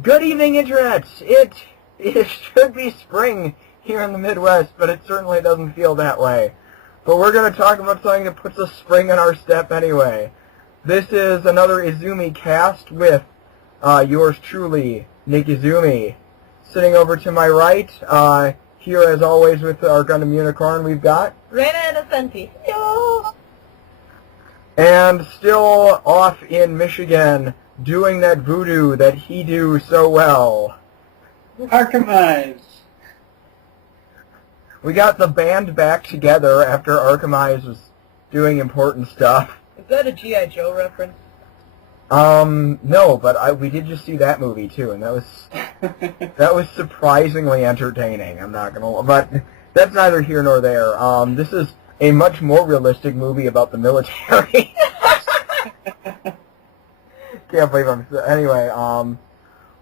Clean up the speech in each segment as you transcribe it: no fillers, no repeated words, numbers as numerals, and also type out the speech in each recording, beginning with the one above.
Good evening, Internet! It should be spring here in the Midwest, but it certainly doesn't feel that way. But we're going to talk about something that puts a spring in our step anyway. This is another Izumi cast with yours truly, Nick Izumi. Sitting over to my right, here as always with our Gundam Unicorn, we've got... Reina Innocenti. Yo! And still off in Michigan, doing that voodoo that he do so well. Archimedes. We got the band back together after Archimedes was doing important stuff. Is that a G.I. Joe reference? No, but we did just see that movie too, and that was surprisingly entertaining. I'm not gonna, but that's neither here nor there. This is a much more realistic movie about the military. Can't believe I'm... Anyway,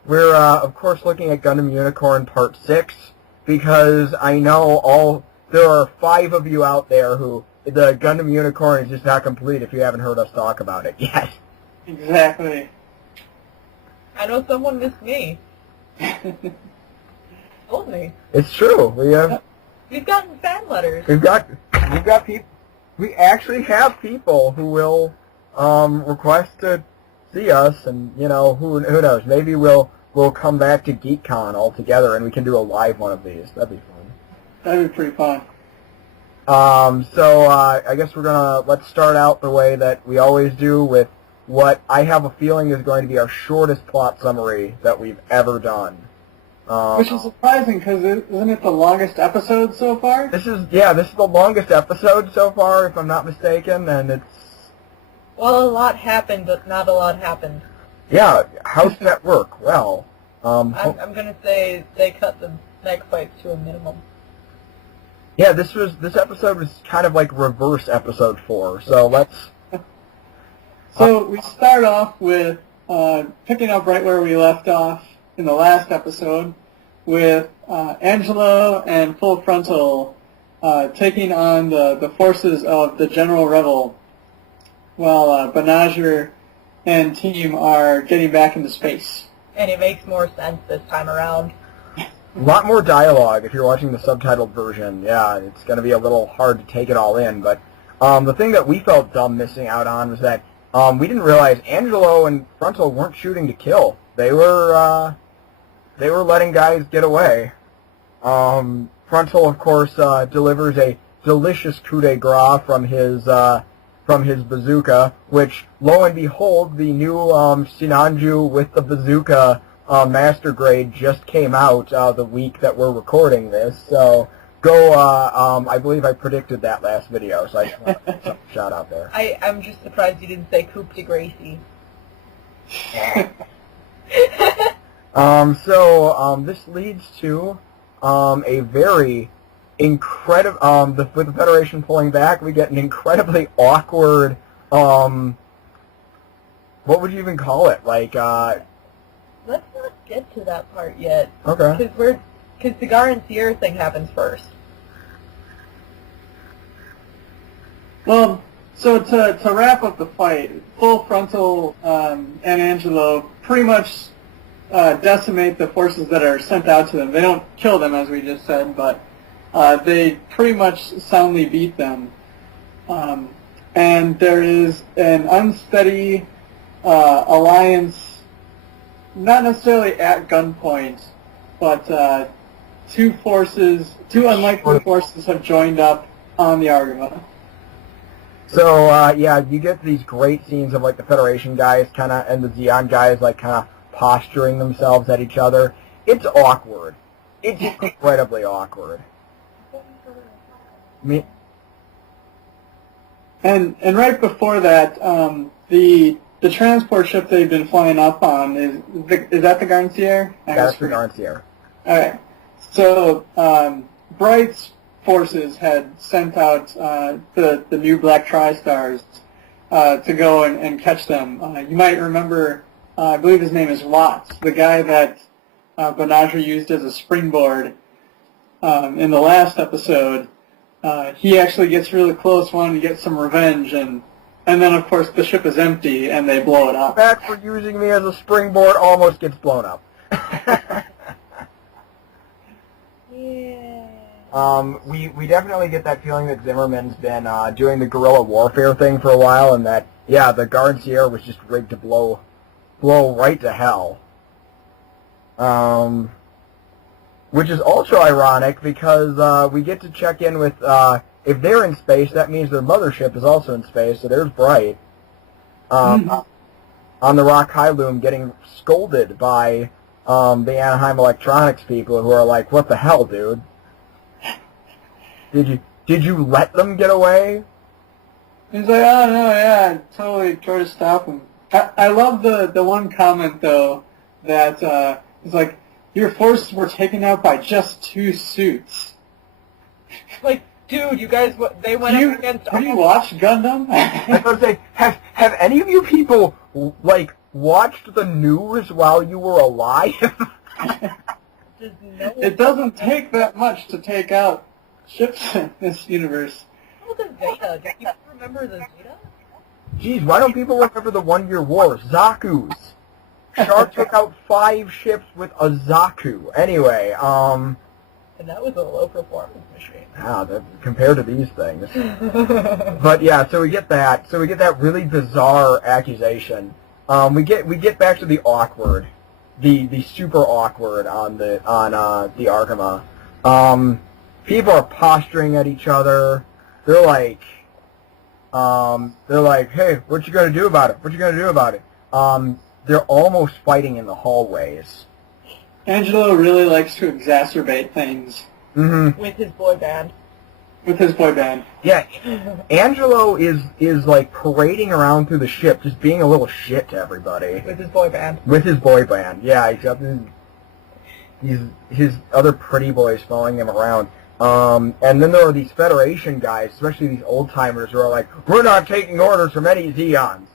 we're, of course, looking at Gundam Unicorn Part 6, because I know there are 5 of you out there who the Gundam Unicorn is just not complete if you haven't heard us talk about it yet. Exactly. I know someone missed me. Told me. It's true. We've gotten fan letters. We've got people. We actually have people who will request to see us, and who knows? Maybe we'll come back to GeekCon all together, and we can do a live one of these. That'd be fun. That'd be pretty fun. So I guess let's start out the way that we always do with what I have a feeling is going to be our shortest plot summary that we've ever done. Which is surprising, because isn't it the longest episode so far? This is the longest episode so far, if I'm not mistaken, and it's... Well, a lot happened, but not a lot happened. Yeah, how's that work? Well, I'm going to say they cut the mech fights to a minimum. Yeah, this episode was kind of like reverse episode 4, so let's... So we start off with picking up right where we left off in the last episode, with Angelo and Full Frontal taking on the forces of the General Rebel, while Banager and team are getting back into space. And it makes more sense this time around. A lot more dialogue if you're watching the subtitled version. Yeah, it's going to be a little hard to take it all in, but the thing that we felt dumb missing out on was that we didn't realize Angelo and Frontal weren't shooting to kill. They were letting guys get away. Frontal, of course, delivers a delicious coup de grace from his bazooka, which, lo and behold, the new Sinanju with the bazooka master grade just came out the week that we're recording this. So I believe I predicted that last video, so I just want to put some shout out there. I'm just surprised you didn't say coup de gracie. This leads to a very incredible, with the Federation pulling back, we get an incredibly awkward, what would you even call it? Like, Let's not get to that part yet. Okay. Because the Garantier thing happens first. Well, so to wrap up the fight, Full Frontal and Angelo pretty much decimate the forces that are sent out to them. They don't kill them, as we just said, but they pretty much soundly beat them. And there is an unsteady alliance, not necessarily at gunpoint, but two unlikely forces have joined up on the Argama. So, you get these great scenes of, like, the Federation guys and the Zeon guys, like, kind of posturing themselves at each other. It's awkward. It's incredibly awkward. And right before that, the transport ship they've been flying up on, is that the Garantier? That's the Garantier. Alright. So, Bright's forces had sent out the new Black Tri-Stars to go and catch them. You might remember, I believe his name is Watts, the guy that Banager used as a springboard in the last episode. He actually gets really close, wanting to get some revenge, and then, of course, the ship is empty, and they blow it up. Back for using me as a springboard almost gets blown up. We definitely get that feeling that Zimmerman's been doing the guerrilla warfare thing for a while, and that the Garden Sierra was just rigged to blow right to hell. Which is also ironic because we get to check in with if they're in space, that means their mothership is also in space. So there's Bright on the Rock Hyloom getting scolded by the Anaheim Electronics people who are like, "What the hell, dude? Did you let them get away?" He's like, "Oh no, yeah, I totally try to stop him." I love the one comment though that it's like, "Your forces were taken out by just 2 suits." Like, dude, you guys, they went up against... Have you watched Gundam? I was going to say, have any of you people, like, watched the news while you were alive? It doesn't take that much to take out ships in this universe. Oh, the Zeta. Do you remember the Zeta? Jeez, why don't people remember the One-Year War? Zaku's. Char took out 5 ships with a Zaku. Anyway, And that was a low-performance machine. Compared to these things. But yeah, so we get that. So we get that really bizarre accusation. We get back to the awkward, the super awkward on the Argama. People are posturing at each other. They're like, "Hey, what you gonna do about it? What you gonna do about it?" They're almost fighting in the hallways. Angelo really likes to exacerbate things. Mm-hmm. With his boy band. Yeah, Angelo is like parading around through the ship, just being a little shit to everybody. With his boy band. Yeah, he's got his other pretty boys following him around. And then there are these Federation guys, especially these old-timers, who are like, "We're not taking orders from any Zeons."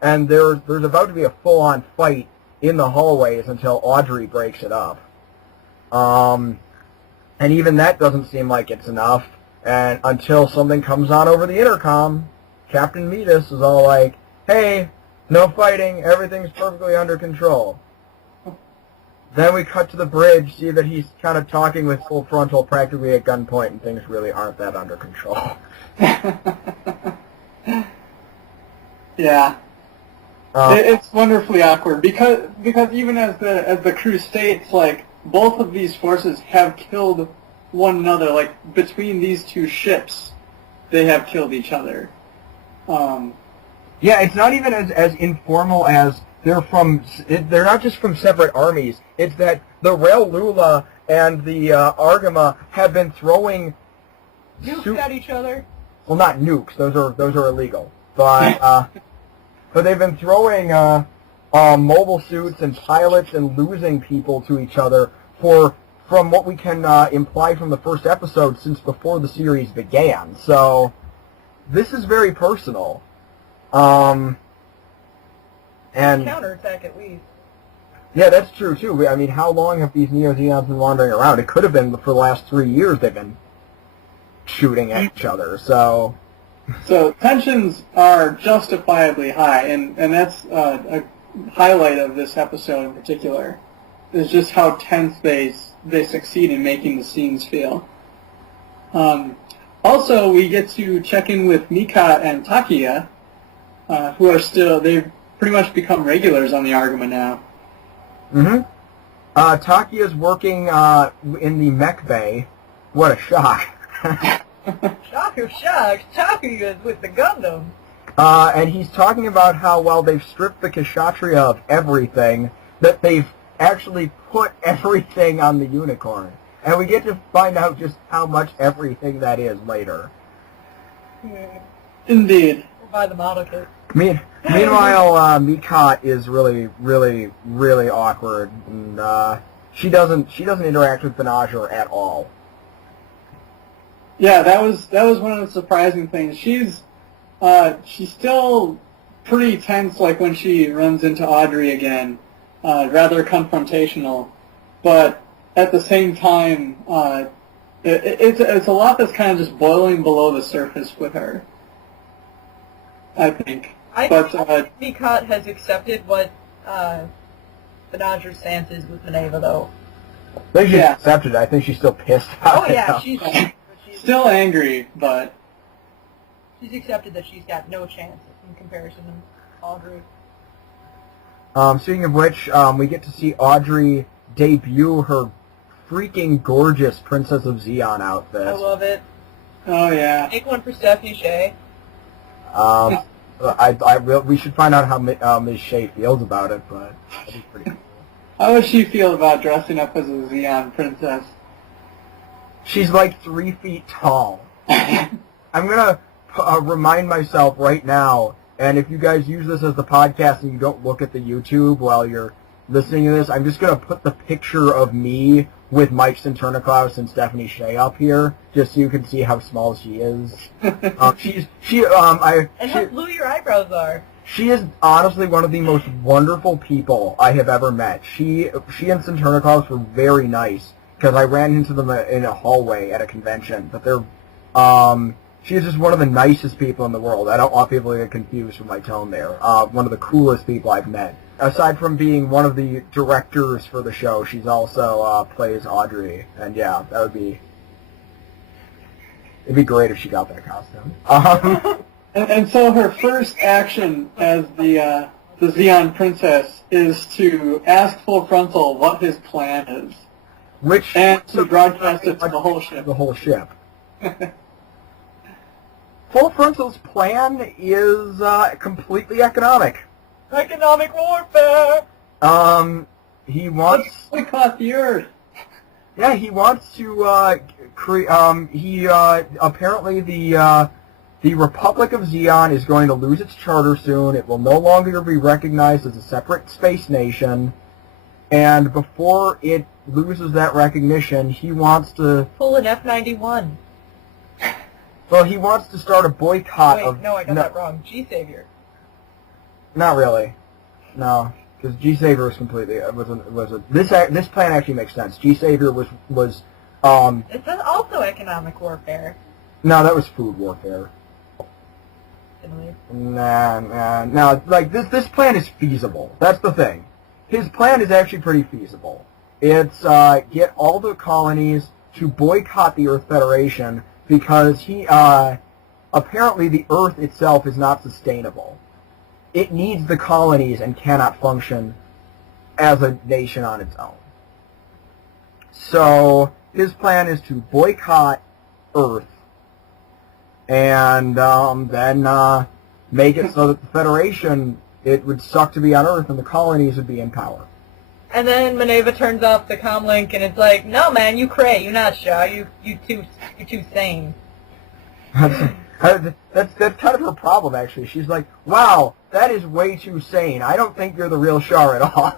And there's about to be a full-on fight in the hallways until Audrey breaks it up. And even that doesn't seem like it's enough. And until something comes on over the intercom, Captain Metis is all like, "Hey, no fighting, everything's perfectly under control." Then we cut to the bridge, see that he's kind of talking with full frontal practically at gunpoint, and things really aren't that under control. Yeah. It's wonderfully awkward because even as the crew states, like, both of these forces have killed one another. Like, between these 2 ships, they have killed each other. Yeah, it's not even as informal as they're not just from separate armies. It's that the Rail Lula and the Argama have been throwing Nukes at each other. Well, not nukes; those are illegal. But they've been throwing mobile suits and pilots and losing people to each other from what we can imply from the first episode since before the series began. So this is very personal. And counterattack at least. Yeah, that's true too. I mean, how long have these Neo-Zeons been wandering around? It could have been for the last 3 years they've been shooting at each other. So tensions are justifiably high, and that's a highlight of this episode in particular, is just how tense they succeed in making the scenes feel. Also, we get to check in with Mika and Takia, who are they've pretty much become regulars on the Argama now. Mm-hmm. Takia's working in the mech bay. What a shock. Shock of shocks, Takia is with the Gundam. And he's talking about how, while they've stripped the Kshatriya of everything, that they've actually put everything on the Unicorn. And we get to find out just how much everything that is later. Indeed. We'll buy the model kit. Meanwhile, Mika is really, really, really awkward, and she doesn't interact with Benager at all. Yeah, that was one of the surprising things. She's still pretty tense, like when she runs into Audrey again, rather confrontational, but at the same time, it's a lot that's kind of just boiling below the surface with her, I think. I think Mikot has accepted what the Benager's stance is with Minerva, though. I think she's accepted it. I think she's still pissed about Oh, yeah, it. she's Still angry, but... She's accepted that she's got no chance in comparison to Audrey. Speaking of which, we get to see Audrey debut her freaking gorgeous Princess of Xeon outfit. I love it. Oh, yeah. Make one for Stephanie Shea. We should find out how Ms. Shea feels about it, but that'd be pretty cool. How would she feel about dressing up as a Xeon princess? She's like 3 feet tall. I'm gonna remind myself right now, and if you guys use this as the podcast and you don't look at the YouTube while you're listening to this, I'm just gonna put the picture of me with Mike Centurniklaus and Stephanie Shea up here, just so you can see how small she is. And how blue your eyebrows are. She is honestly one of the most wonderful people I have ever met. She and Centurniklaus were very nice, because I ran into them in a hallway at a convention. But she is just one of the nicest people in the world. I don't want people to get confused with my tone there. One of the coolest people I've met. Aside from being one of the directors for the show, she's also plays Audrey. And yeah, it'd be great if she got that costume. And so her first action as the Xeon princess is to ask Full Frontal what his plan is. And to broadcast it to the whole ship. The whole ship. Full Frontal's plan is completely economic. Economic warfare! He wants... boycott the Earth! Yeah, he wants to create... apparently the Republic of Xeon is going to lose its charter soon. It will no longer be recognized as a separate space nation. And before it loses that recognition, he wants to... Pull an F-91. Well, he wants to start a boycott Wait, of... no, I got that wrong. G-Savior. Not really. No, because G-Savior was completely... This plan actually makes sense. G-Savior was It's also economic warfare. No, that was food warfare. Nah. Like, this plan is feasible. That's the thing. His plan is actually pretty feasible. It's, get all the colonies to boycott the Earth Federation because apparently the Earth itself is not sustainable. It needs the colonies and cannot function as a nation on its own. So, his plan is to boycott Earth and then make it so that the Federation, it would suck to be on Earth and the colonies would be in power. And then Minerva turns off the comlink and it's like, no man, you cray, you're not shy, you're too sane. That's kind of her problem, actually. She's like, wow, that is way too sane. I don't think you're the real Char at all.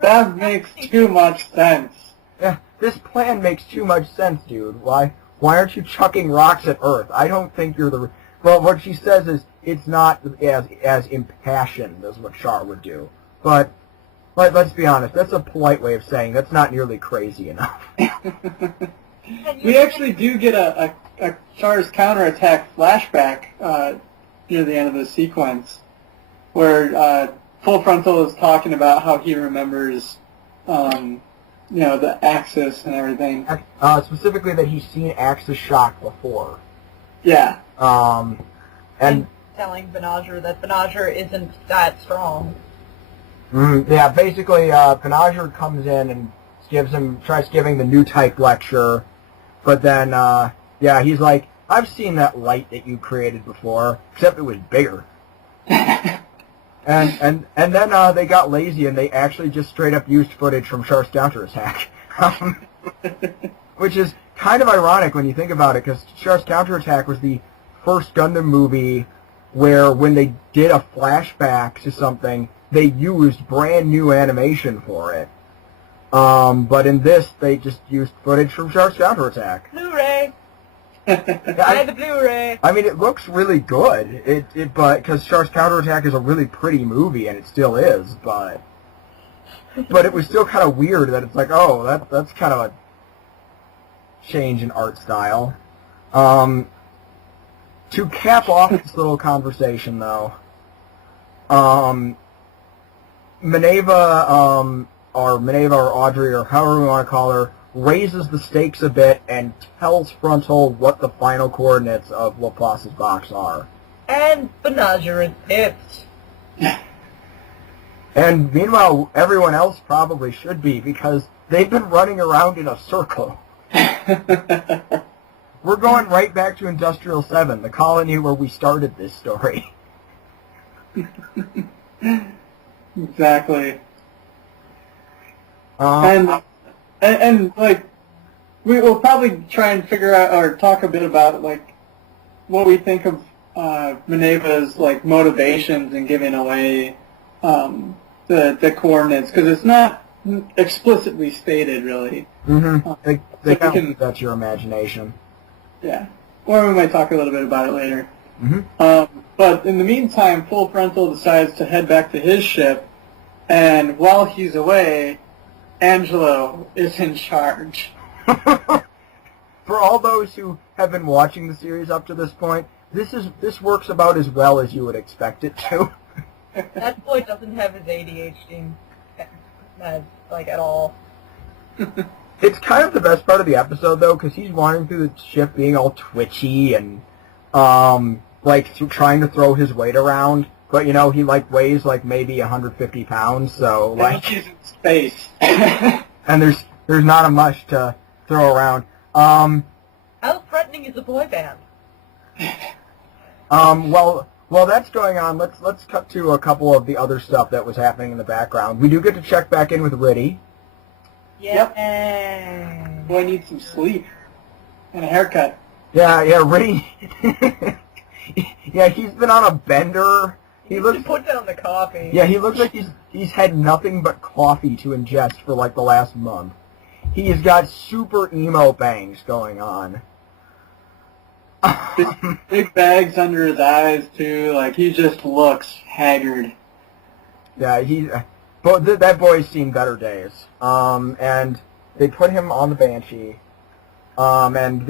That makes too much sense. Yeah, this plan makes too much sense, dude. Why aren't you chucking rocks at Earth? I don't think you're the... Well, what she says is, it's not as impassioned as what Char would do. But let's be honest, that's a polite way of saying that's not nearly crazy enough. We actually do get a Char's counterattack flashback near the end of the sequence, where Full Frontal is talking about how he remembers, the Axis and everything. Specifically that he's seen Axis shock before. Yeah. And telling Benager that Benager isn't that strong. Yeah, basically, Benager comes in and tries giving the new type lecture, but then, he's like, I've seen that light that you created before, except it was bigger. and then they got lazy and they actually just straight up used footage from Char's counterattack. Which is kind of ironic when you think about it, because Char's counterattack was the first Gundam movie where when they did a flashback to something, they used brand new animation for it. But in this, they just used footage from Char's counterattack. Blu-ray! Buy the Blu-ray! I mean, it looks really good. But because Char's counterattack is a really pretty movie, and it still is, but it was still kind of weird that it's like, oh, that's kind of a change in art style. To cap off this little conversation, though, Minerva, or Audrey, or however we want to call her, raises the stakes a bit and tells Frontal what the final coordinates of Laplace's box are. And Banagher is pissed. And meanwhile, everyone else probably should be, because they've been running around in a circle. We're going right back to Industrial 7, the colony where we started this story. Exactly. And like, we will probably try and figure out, or talk a bit about, like, what we think of Minerva's, like, motivations in giving away the coordinates, because it's not explicitly stated, really. Mm-hmm. They so can, that's your imagination. Yeah. Or we might talk a little bit about it later. Mm-hmm. But in the meantime, Full Frontal decides to head back to his ship, and while he's away, Angelo is in charge. For all those who have been watching the series up to this point, this works about as well as you would expect it to. That boy doesn't have his ADHD meds, like, at all. It's kind of the best part of the episode, though, because he's wandering through the ship being all twitchy and, trying to throw his weight around. But, you know, he, weighs, maybe 150 pounds, so, he's in space. and there's not much to throw around. How threatening is a boy band? While that's going on, let's cut to a couple of the other stuff that was happening in the background. We do get to check back in with Riddy. Yeah. Yep. Boy needs some sleep and a haircut. Yeah, Riddy. Yeah, he's been on a bender. He needs to put down the coffee. Yeah, he looks like he's had nothing but coffee to ingest for the last month. He's got super emo bangs going on. Big bags under his eyes too. He just looks haggard. Yeah, that boy's seen better days. And they put him on the Banshee. And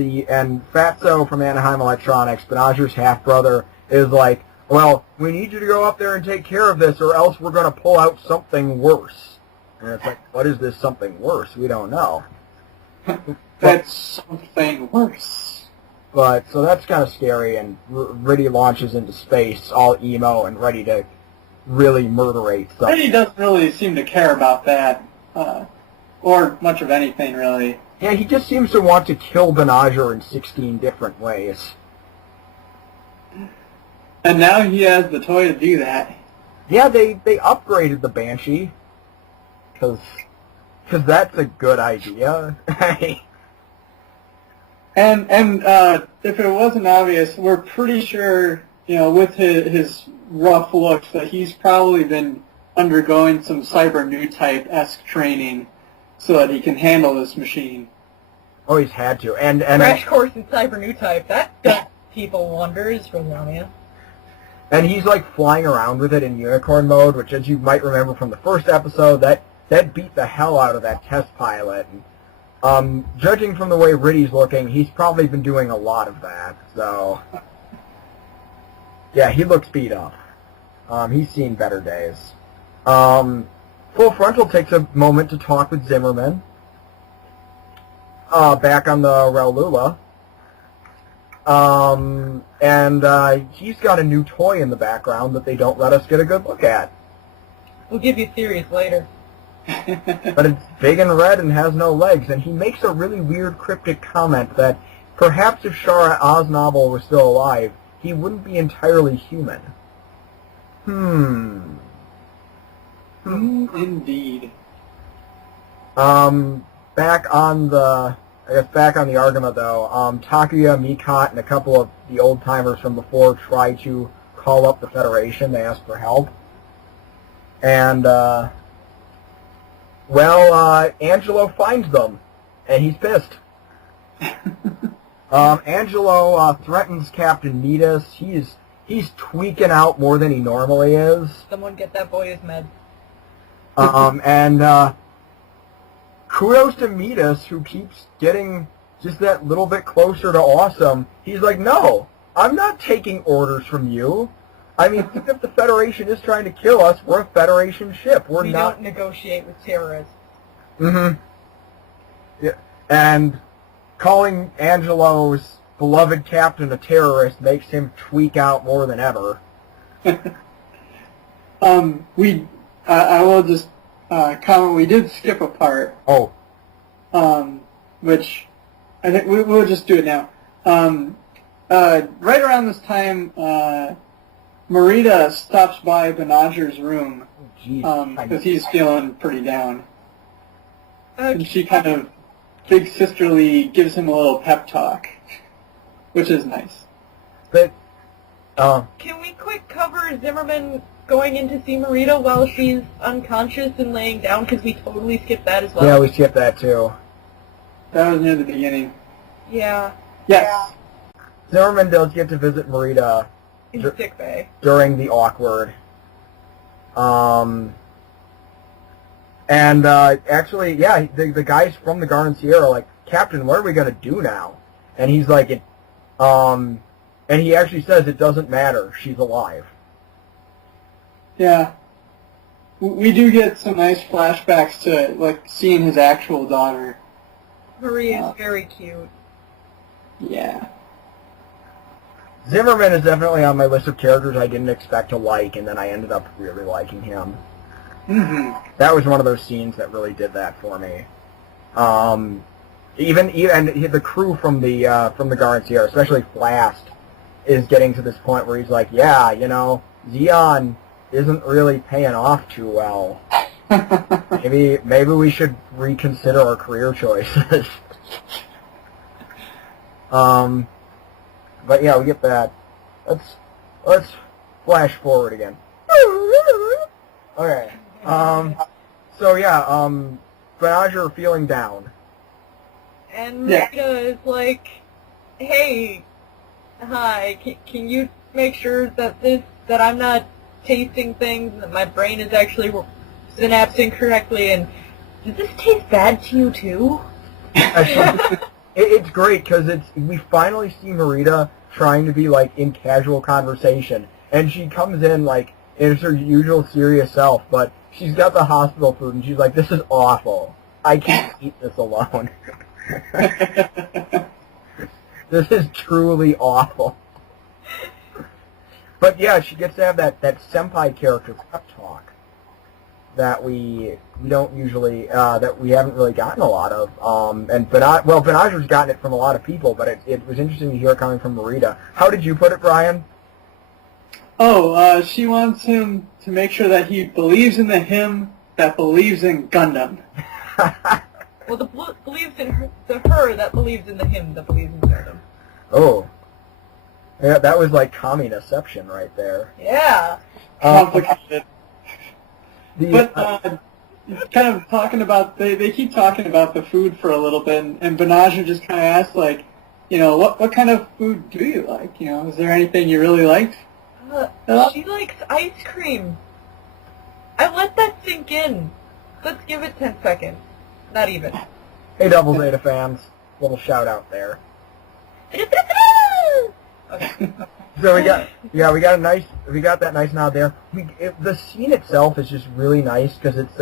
Fatso from Anaheim Electronics, Banagher's half brother, is like, well, we need you to go up there and take care of this, or else we're going to pull out something worse. And it's like, what is this something worse? We don't know. That's something worse. But, so that's kind of scary, and Riddy launches into space, all emo and ready to really murderate something. Riddy doesn't really seem to care about that, or much of anything, really. Yeah, he just seems to want to kill Banagher in 16 different ways. And now he has the toy to do that. Yeah, they upgraded the Banshee, because that's a good idea. And if it wasn't obvious, we're pretty sure, with his rough looks, that he's probably been undergoing some Cyber New Type-esque training so that he can handle this machine. Oh, he's had to. And Crash course in Cyber New Type. That does people wonders, Rosalia. And he's flying around with it in Unicorn mode, which, as you might remember from the first episode, that beat the hell out of that test pilot. And, judging from the way Riddy's looking, he's probably been doing a lot of that. So, yeah, he looks beat up. He's seen better days. Full Frontal takes a moment to talk with Zimmerman. Back on the Raulula. And he's got a new toy in the background that they don't let us get a good look at. We'll give you theories later. But it's big and red and has no legs, and he makes a really weird cryptic comment that perhaps if Shara Aznavour was still alive, he wouldn't be entirely human. Indeed. Back on the Argama, though, Takuya, Mikot, and a couple of the old-timers from before try to call up the Federation. They ask for help. And, Angelo finds them, and he's pissed. Angelo threatens Captain Midas. He's tweaking out more than he normally is. Someone get that boy his meds. And kudos to Midas, who keeps getting just that little bit closer to awesome. He's like, no, I'm not taking orders from you. I mean, even if the Federation is trying to kill us, we're a Federation ship. We don't negotiate with terrorists. Mm-hmm. Yeah. And calling Angelo's beloved captain a terrorist makes him tweak out more than ever. I will just comment. We did skip a part. Oh. Which I think we'll just do it now. Right around this time, Marita stops by Benager's room because he's feeling pretty down. And she kind of big sisterly gives him a little pep talk, which is nice. But can we quick cover Zimmerman going in to see Marita while she's unconscious and laying down? Because we totally skipped that as well. Yeah, we skipped that too. That was near the beginning. Yeah. Yes. Yeah. Zimmerman does get to visit Marita In sick bay. during the awkward. And actually, yeah, the guys from the Garden Sierra are like, Captain, what are we gonna do now? And he's like, and he actually says it doesn't matter. She's alive. Yeah. We do get some nice flashbacks to like seeing his actual daughter. Marie is very cute. Yeah. Zimmerman is definitely on my list of characters I didn't expect to like, and then I ended up really liking him. Mm-hmm. That was one of those scenes that really did that for me. Even the crew from the Garden Sierra, especially Flast, is getting to this point where he's like, yeah, you know, Zeon isn't really paying off too well. Maybe we should reconsider our career choices. But yeah, we get that. Let's flash forward again. Okay. So yeah, Benager feeling down. And Marita is like, hey, hi, can you make sure that I'm not tasting things, and that my brain is actually synapsing correctly, and does this taste bad to you too? It's great because we finally see Marita trying to be like in casual conversation, and she comes in like it's her usual serious self, but she's got the hospital food, and she's like, "This is awful. I can't eat this alone. This is truly awful." But yeah, she gets to have that senpai character pep talk that we don't usually that we haven't really gotten a lot of. And Benager's gotten it from a lot of people, but it was interesting to hear it coming from Marita. How did you put it, Brian? Oh, she wants him to make sure that he believes in the him that believes in Gundam. Well, believes in her that believes in the him that believes in Gundam. Oh. Yeah, that was like communisception right there. Yeah. Complicated. But kind of talking about, they keep talking about the food for a little bit, and Benager just kind of asks, like, you know, what kind of food do you like? You know, is there anything you really liked? She likes ice cream. I let that sink in. Let's give it 10 seconds. Not even. Hey, Double Zeta fans. Little shout out there. Okay. So we got that nice nod there. The scene itself is just really nice because it's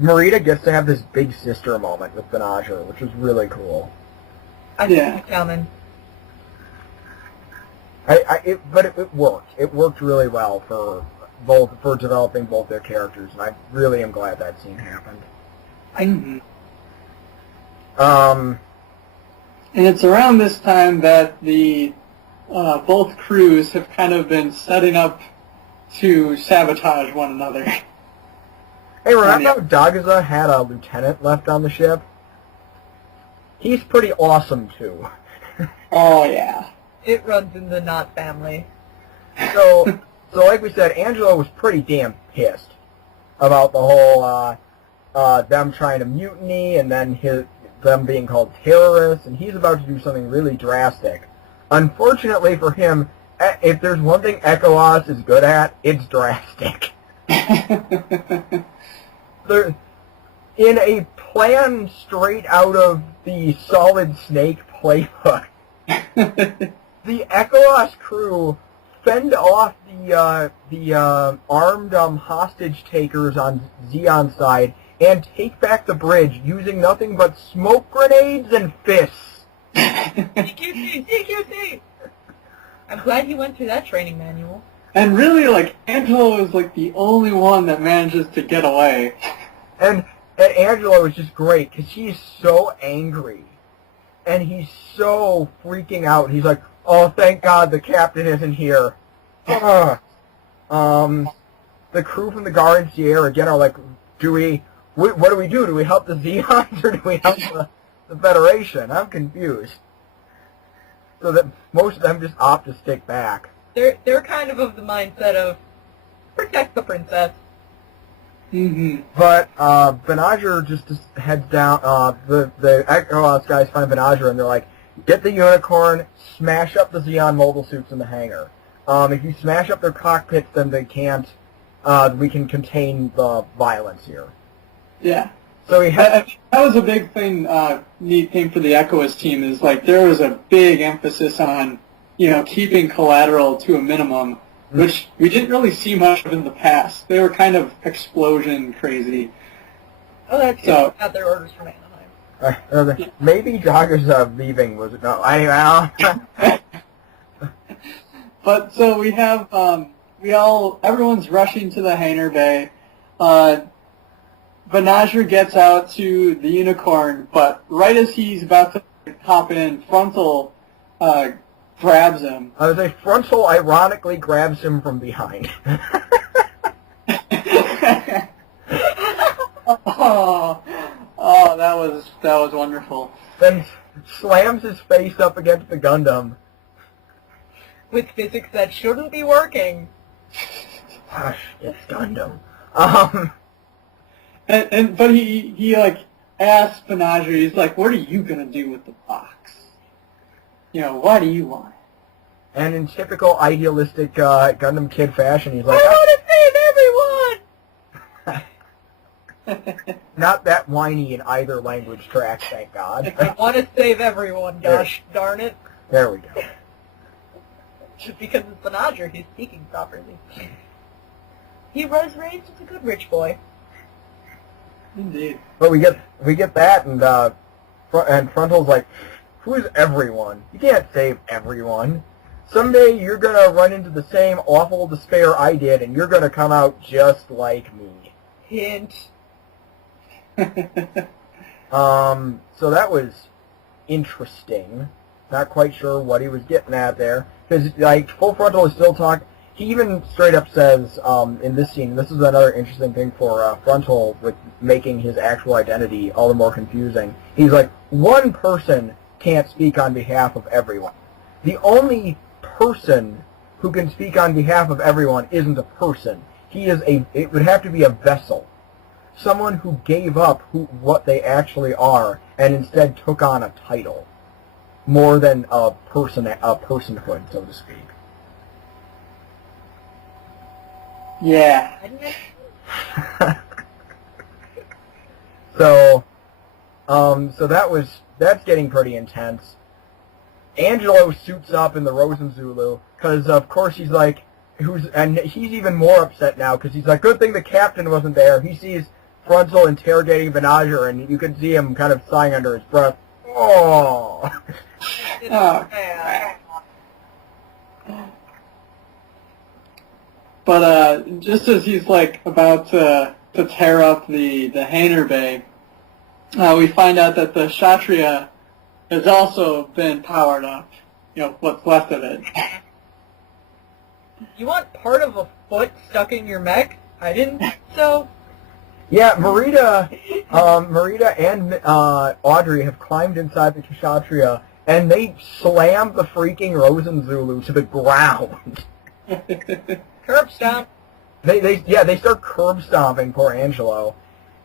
Marita gets to have this big sister moment with Benager, which was really cool. I see it coming. But it worked. It worked really well for developing both their characters, and I really am glad that scene happened. And it's around this time that the both crews have kind of been setting up to sabotage one another. Hey, remember how Dagaza had a lieutenant left on the ship? He's pretty awesome, too. Oh, yeah. It runs in the Knot family. So like we said, Angelo was pretty damn pissed about the whole them trying to mutiny and then them being called terrorists, and he's about to do something really drastic. Unfortunately for him, if there's one thing ECOAS is good at, it's drastic. In a plan straight out of the Solid Snake playbook, the ECOAS crew fend off the armed hostage takers on Zeon's side and take back the bridge using nothing but smoke grenades and fists. CQC, CQC! I'm glad he went through that training manual. And really, like, Angelo is, like, the only one that manages to get away. And Angelo is just great, because he's so angry. And he's so freaking out. He's like, oh, thank God the captain isn't here. The crew from the Guardian Sierra, again, are like, what do we do? Do we help the Zeons, or do we help the Federation? I'm confused. So that most of them just opt to stick back. They're kind of the mindset of protect the princess. Mm-hmm. But Benager just heads down. The Echolos guys find Benager and they're like, get the Unicorn, smash up the Zeon mobile suits in the hangar. If you smash up their cockpits, then they can't. We can contain the violence here. Yeah. So that was a big thing, neat thing for the Echoist team is, like, there was a big emphasis on, keeping collateral to a minimum, which we didn't really see much of in the past. They were kind of explosion crazy. Oh, that's good. So, Got their orders from Anaheim. Maybe Jogger's leaving was it? No, anyway. But so we have everyone's rushing to the hangar bay. Benager gets out to the Unicorn, but right as he's about to hop in, Frontal grabs him. I would say Frontal ironically grabs him from behind. oh, that was wonderful. Then slams his face up against the Gundam. With physics that shouldn't be working. Hush, it's Gundam. But he like asks Benager, he's like, what are you gonna do with the box? What do you want? And in typical idealistic Gundam Kid fashion, he's like, I want to save everyone! Not that whiny in either language track, thank God. I want to save everyone, gosh darn it. There we go. Just because it's Benager, he's speaking properly. He was raised as a good rich boy. Indeed. But we get that, and Frontal's like, who is everyone? You can't save everyone. Someday you're gonna run into the same awful despair I did, and you're gonna come out just like me. Hint. So that was interesting. Not quite sure what he was getting at there, because like Full Frontal is still talking. He even straight up says in this scene, this is another interesting thing for Frontal with making his actual identity all the more confusing. He's like, one person can't speak on behalf of everyone. The only person who can speak on behalf of everyone isn't a person. It would have to be a vessel. Someone who gave up what they actually are and instead took on a title. More than a personhood, so to speak. Yeah. So that's getting pretty intense. Angelo suits up in the Rosen Zulu because of course he's like, he's even more upset now because he's like, good thing the captain wasn't there. He sees Frontal interrogating Benager and you can see him kind of sighing under his breath. Oh. But just as he's like about to tear up the hangar bay, we find out that the Kshatriya has also been powered up. What's left of it. You want part of a foot stuck in your mech? I didn't think so. Yeah, Marita and Audrey have climbed inside the Kshatriya, and they slam the freaking Rosen Zulu to the ground. Curb stomp. They start curb stomping poor Angelo.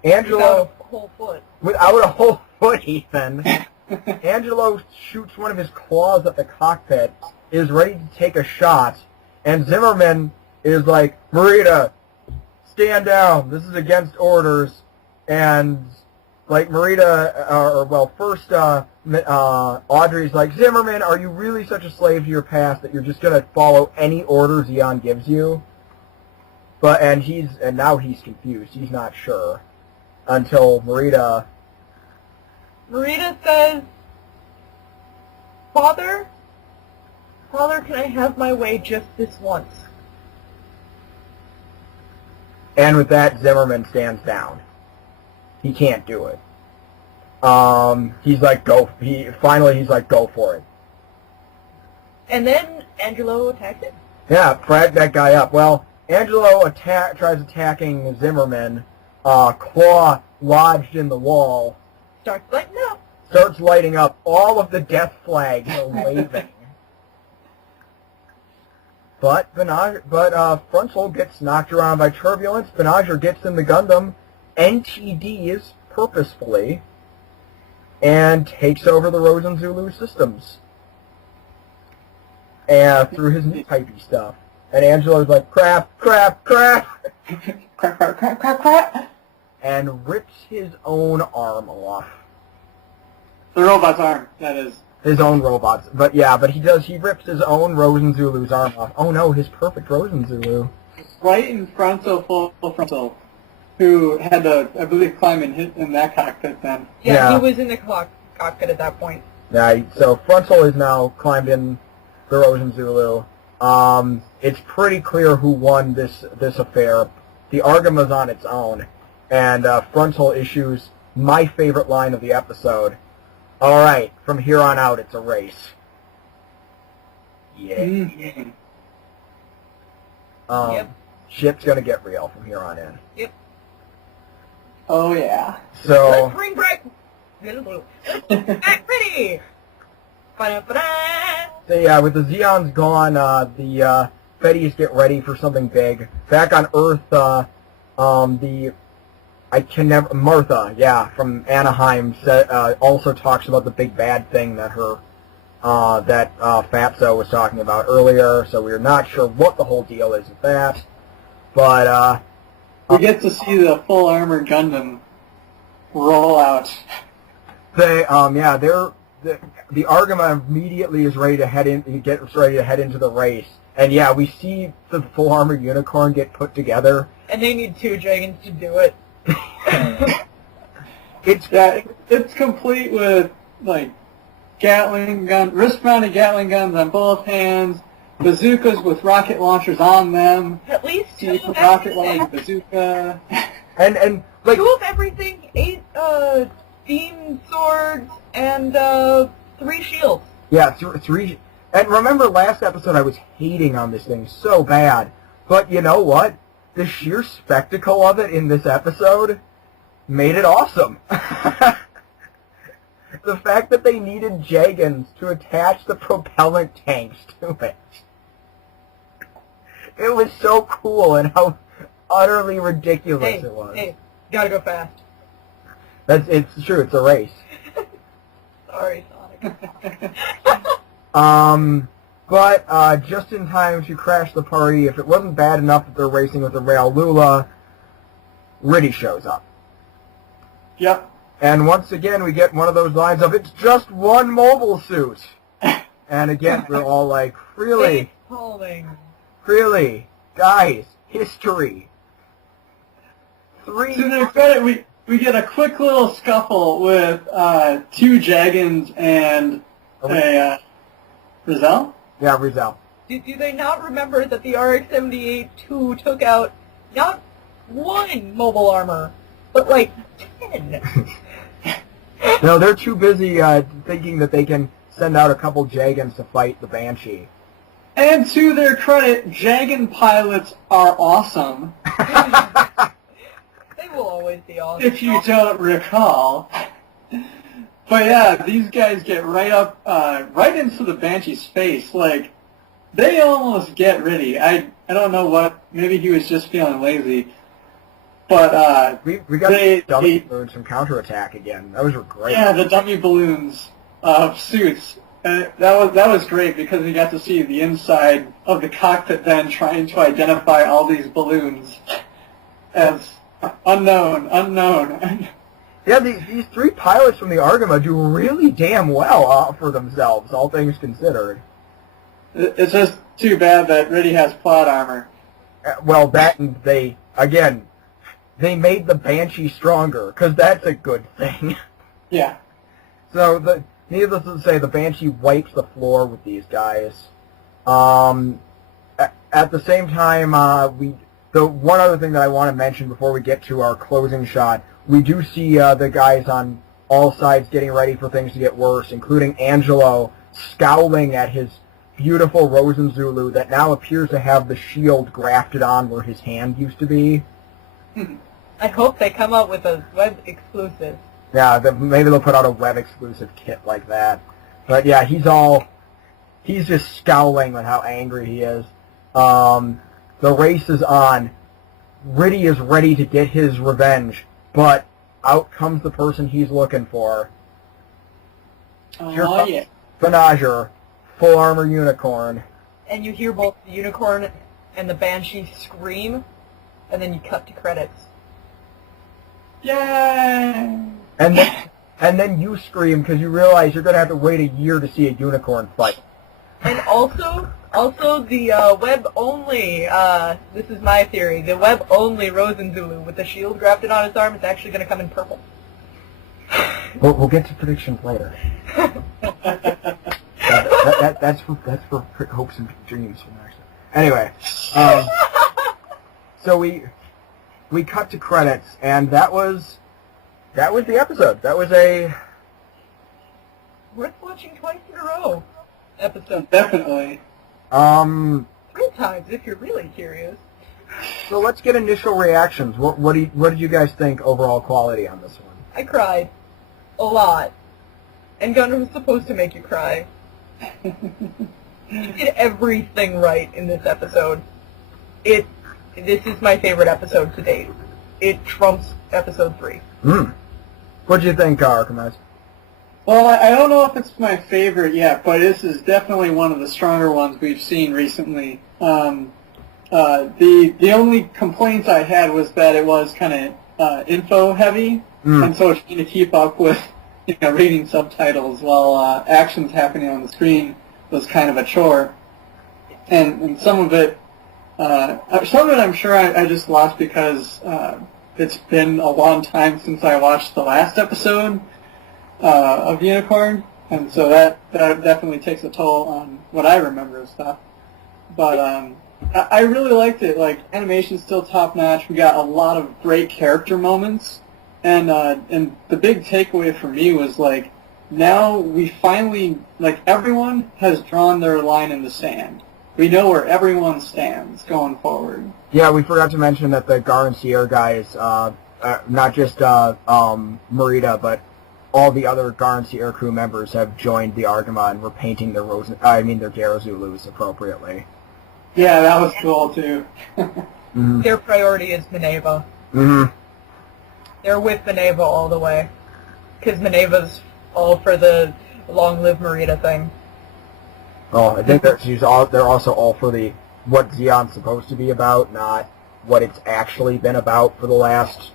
Without a whole foot. Without a whole foot, Ethan. Angelo shoots one of his claws at the cockpit, is ready to take a shot, and Zimmerman is like, Marita, stand down. This is against orders. And like Marita, first Audrey's like, Zimmerman, are you really such a slave to your past that you're just gonna follow any order Zeon gives you? And now he's confused. He's not sure until Marita says, Father, can I have my way just this once? And with that, Zimmerman stands down. He can't do it. He's like, go for it. And then Angelo attacks him? Yeah, frag that guy up. Well, Angelo tries attacking Zimmerman. Claw lodged in the wall. Starts lighting up. All of the death flags are waving. But Frontal gets knocked around by turbulence. Benager gets in the Gundam, NTDs purposefully, and takes over the Rosen Zulu systems. And through his new typey stuff. And Angelo's like, crap. crap. And rips his own arm off. The robot's arm, that is. His own robots. But he rips his own Rosen Zulu's arm off. Oh no, his perfect Rosen Zulu. Right in front of full Frontal, who had to, I believe, climb in that cockpit then. Yeah, he was in the cockpit at that point. Yeah, so Frontal is now climbed in the Rosen Zulu. It's pretty clear who won this affair. The Argama's on its own, and Frontal issues my favorite line of the episode. All right, from here on out, it's a race. Yeah. Mm-hmm. Yep. Ship's gonna get real from here on in. Yep. Oh yeah. So. Let's bring back. Back ready. Ba-da-ba-da. So yeah, with the Zeons gone, the Fetties get ready for something big. Back on Earth, Martha, from Anaheim, also talks about the big bad thing that Fatso was talking about earlier. So we're not sure what the whole deal is with that, but we get to see the full armored Gundam roll out. The Argama immediately is ready to head into the race, and yeah, we see the full armored Unicorn get put together. And they need 2 dragons to do it. It's complete with like wrist-mounted Gatling guns on both hands, bazookas with rocket launchers on them. At least 2 of rocket everything. launch bazooka. and like 2 of everything, 8 beam swords, and 3 shields. Yeah, 3. And remember last episode I was hating on this thing so bad, but you know what? The sheer spectacle of it in this episode made it awesome. The fact that they needed Jagans to attach the propellant tanks to it. It was so cool, and how utterly ridiculous it was. Hey, gotta go fast. It's true, it's a race. Sorry, Sonic. But just in time to crash the party, if it wasn't bad enough that they're racing with the Rail Lula, Riddy shows up. Yep. And once again, we get one of those lines of, it's just one mobile suit. And again, we're all like, really? Really? Guys, history. 3... To their credit, we get a quick little scuffle with 2 Jagans and a Rizal? Yeah, Rizal. Do they not remember that the RX-78-2 took out not 1 mobile armor, but like 10? No, they're too busy thinking that they can send out a couple Jagans to fight the Banshee. And to their credit, Jagan pilots are awesome. They will always be awesome. If you don't recall. But yeah, these guys get right up, right into the Banshee's face. Like, they almost get Riddy. I don't know what, maybe he was just feeling lazy. But, we got dummy balloons from counterattack again. Those were great. Yeah, the dummy balloons of suits. That was great because we got to see the inside of the cockpit then trying to identify all these balloons as unknown. Yeah, these three pilots from the Argama do really damn well for themselves, all things considered. It's just too bad that Riddy has plot armor. Well, that and they made the Banshee stronger, because that's a good thing. Yeah. So, needless to say, the Banshee wipes the floor with these guys. At the same time, the one other thing that I want to mention before we get to our closing shot, we do see the guys on all sides getting ready for things to get worse, including Angelo scowling at his beautiful Rosen Zulu that now appears to have the shield grafted on where his hand used to be. I hope they come out with a web exclusive. Yeah, maybe they'll put out a web exclusive kit like that. But yeah, he's just scowling with how angry he is. The race is on. Riddy is ready to get his revenge, but out comes the person he's looking for. Here comes Yeah. Benager, full armor unicorn. And you hear both the unicorn and the Banshee scream, and then you cut to credits. Yay! And then you scream because you realize you're going to have to wait a year to see a unicorn fight. And also the web-only, this is my theory, the web-only Rosen Zulu with the shield grafted on his arm is actually going to come in purple. We'll get to predictions later. That's for hopes and dreams for next time. Anyway, so we cut to credits, and that was the episode. That was a worth watching twice in a row episode. Definitely. 3 times if you're really curious. So let's get initial reactions. What did you guys think overall quality on this one? I cried a lot, and Gundam was supposed to make you cry. He did everything right in this episode. This is my favorite episode to date. It trumps episode 3. What do you think, Archimedes? Well, I don't know if it's my favorite yet, but this is definitely one of the stronger ones we've seen recently. The only complaints I had was that it was kind of info heavy, and so trying to keep up with reading subtitles while action's happening on the screen was kind of a chore. And some of it I'm sure I just lost because it's been a long time since I watched the last episode of Unicorn, and so that definitely takes a toll on what I remember of stuff. But I really liked it. Like, animation's still top notch. We got a lot of great character moments, and the big takeaway for me was like, now we finally, like, everyone has drawn their line in the sand. We know where everyone stands going forward. Yeah, we forgot to mention that the Gar and Sierra guys, not just Marita, but all the other Gar and Sierra crew members have joined the Argama and were painting their their Garo Zulus appropriately. Yeah, that was cool too. Their priority is Mineva. They're with Mineva all the way, because Mineva's all for the long live Marita thing. Oh, I think they're also all for what Zeon's supposed to be about, not what it's actually been about for the last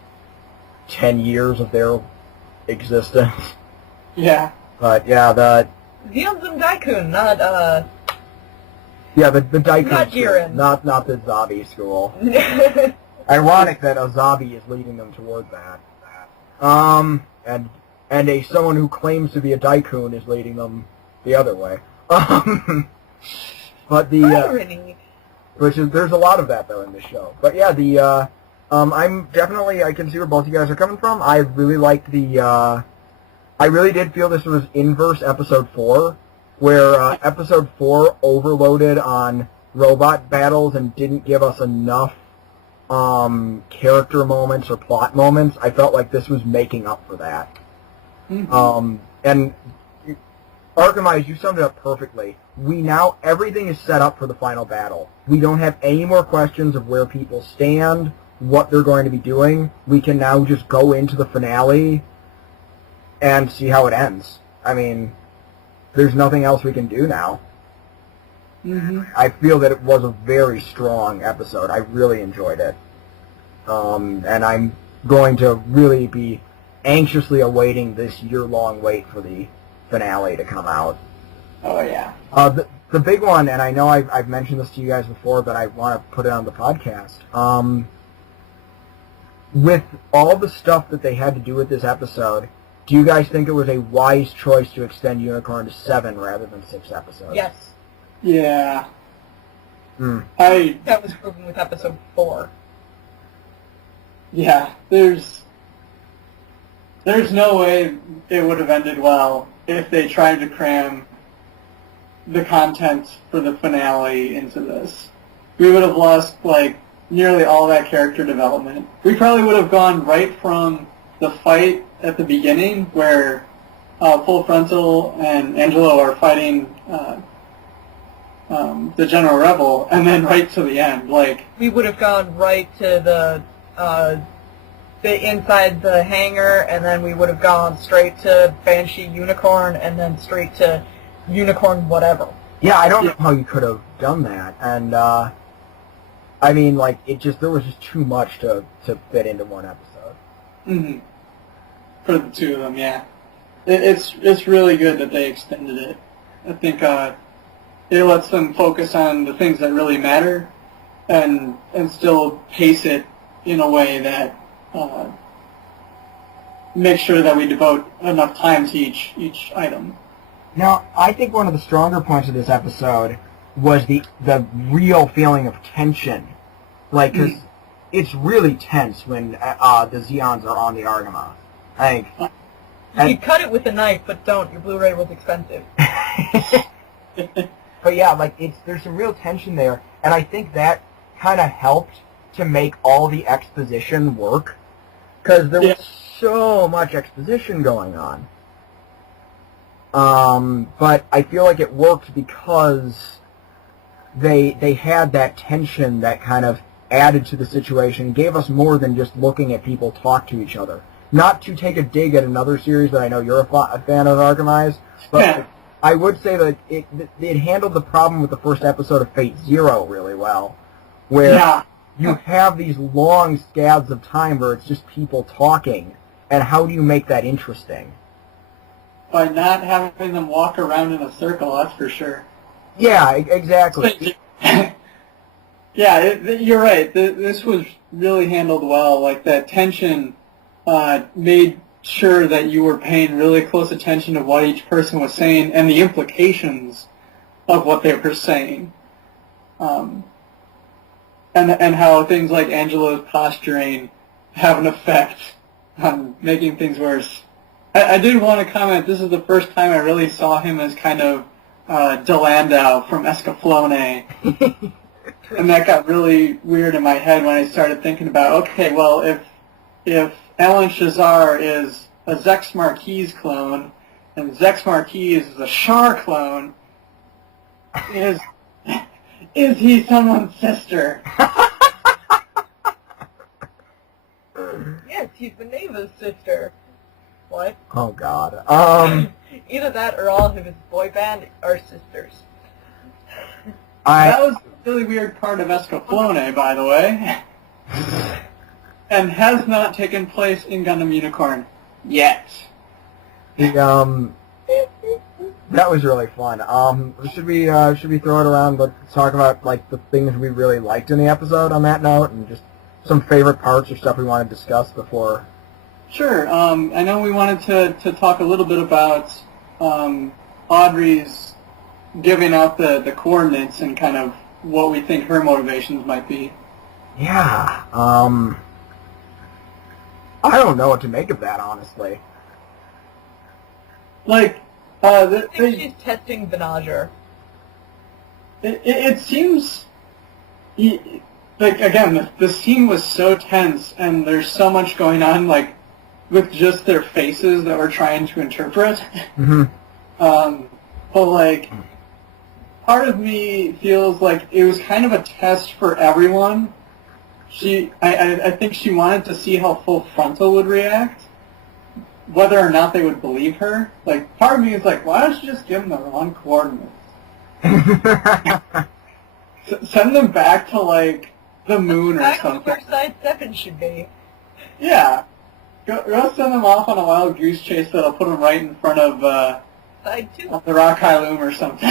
10 years of their existence. Yeah. But yeah, Zeon's and Daikun, not yeah, the Daikun not school, Jiren. not the Zabi school. Ironic that Azabi is leading them toward that. And someone who claims to be a Daikun is leading them the other way. But Irony. There's a lot of that though in this show. But yeah, I can see where both you guys are coming from. I really liked I really did feel this was inverse episode 4, where episode 4 overloaded on robot battles and didn't give us enough character moments or plot moments. I felt like this was making up for that. And Archimedes, you summed it up perfectly. Everything is set up for the final battle. We don't have any more questions of where people stand, what they're going to be doing. We can now just go into the finale and see how it ends. I mean, there's nothing else we can do now. I feel that it was a very strong episode. I really enjoyed it. And I'm going to really be anxiously awaiting this year-long wait for the finale to come out. Oh, yeah. The big one, and I know I've mentioned this to you guys before, but I want to put it on the podcast. With all the stuff that they had to do with this episode, do you guys think it was a wise choice to extend Unicorn to 7 rather than 6 episodes? Yes. Yeah. That was proven with episode 4. Yeah, there's no way it would have ended well if they tried to cram the content for the finale into this. We would have lost, like, nearly all that character development. We probably would have gone right from the fight at the beginning where Full Frontal and Angelo are fighting the General Rebel, and then right to the end. Like, we would have gone right to the inside the hangar, and then we would have gone straight to Banshee Unicorn, and then straight to Unicorn whatever. Yeah, I don't know how you could have done that, and I mean, like, there was just too much to fit into one episode. Mm-hmm. For the two of them, yeah. It's really good that they extended it. I think it lets them focus on the things that really matter, and still pace it in a way that makes sure that we devote enough time to each item. Now, I think one of the stronger points of this episode was the real feeling of tension. Like, because it's really tense when the Zeons are on the Argama. I think. You cut it with a knife, but don't. Your Blu-ray was expensive. But yeah, like, there's some real tension there, and I think that kind of helped to make all the exposition work, because there was so much exposition going on. But I feel like it worked because they had that tension that kind of added to the situation, gave us more than just looking at people talk to each other. Not to take a dig at another series that I know you're a fan of, Argamize, but I would say that it handled the problem with the first episode of Fate Zero really well, where you have these long scads of time where it's just people talking, and how do you make that interesting? By not having them walk around in a circle, that's for sure. Yeah, exactly. Yeah, you're right. This was really handled well. Like, that tension made sure that you were paying really close attention to what each person was saying and the implications of what they were saying. And how things like Angelo's posturing have an effect on making things worse. I did want to comment, this is the first time I really saw him as kind of Delandau from Escaflowne. And that got really weird in my head when I started thinking about, okay, well, if Alan Shazar is a Zex Marquis clone, and Zex Marquis is a Char clone, is he someone's sister? Yes, he's Minerva's sister. What? Oh, God. Either that or all of his boy band are sisters. That was a really weird part of Escaflowne, by the way. And has not taken place in Gundam Unicorn yet. That was really fun. Should we throw it around? Let's talk about, like, the things we really liked in the episode on that note, and just some favorite parts or stuff we want to discuss before. Sure. I know we wanted to talk a little bit about Audrey's giving out the coordinates and kind of what we think her motivations might be. Yeah. I don't know what to make of that, honestly. Like, I think she's testing Venager. It seems, like, again, the scene was so tense, and there's so much going on, like, with just their faces that we're trying to interpret. Mm-hmm. But, like, part of me feels like it was kind of a test for everyone. I think she wanted to see how Full Frontal would react, whether or not they would believe her. Like, part of me is like, why don't you just give them the wrong coordinates? Send them back to, like, the moon or something. Back where Side 7 should be. Yeah. Go send them off on a wild goose chase that'll put them right in front of Side 2. the Rock High Loom or something.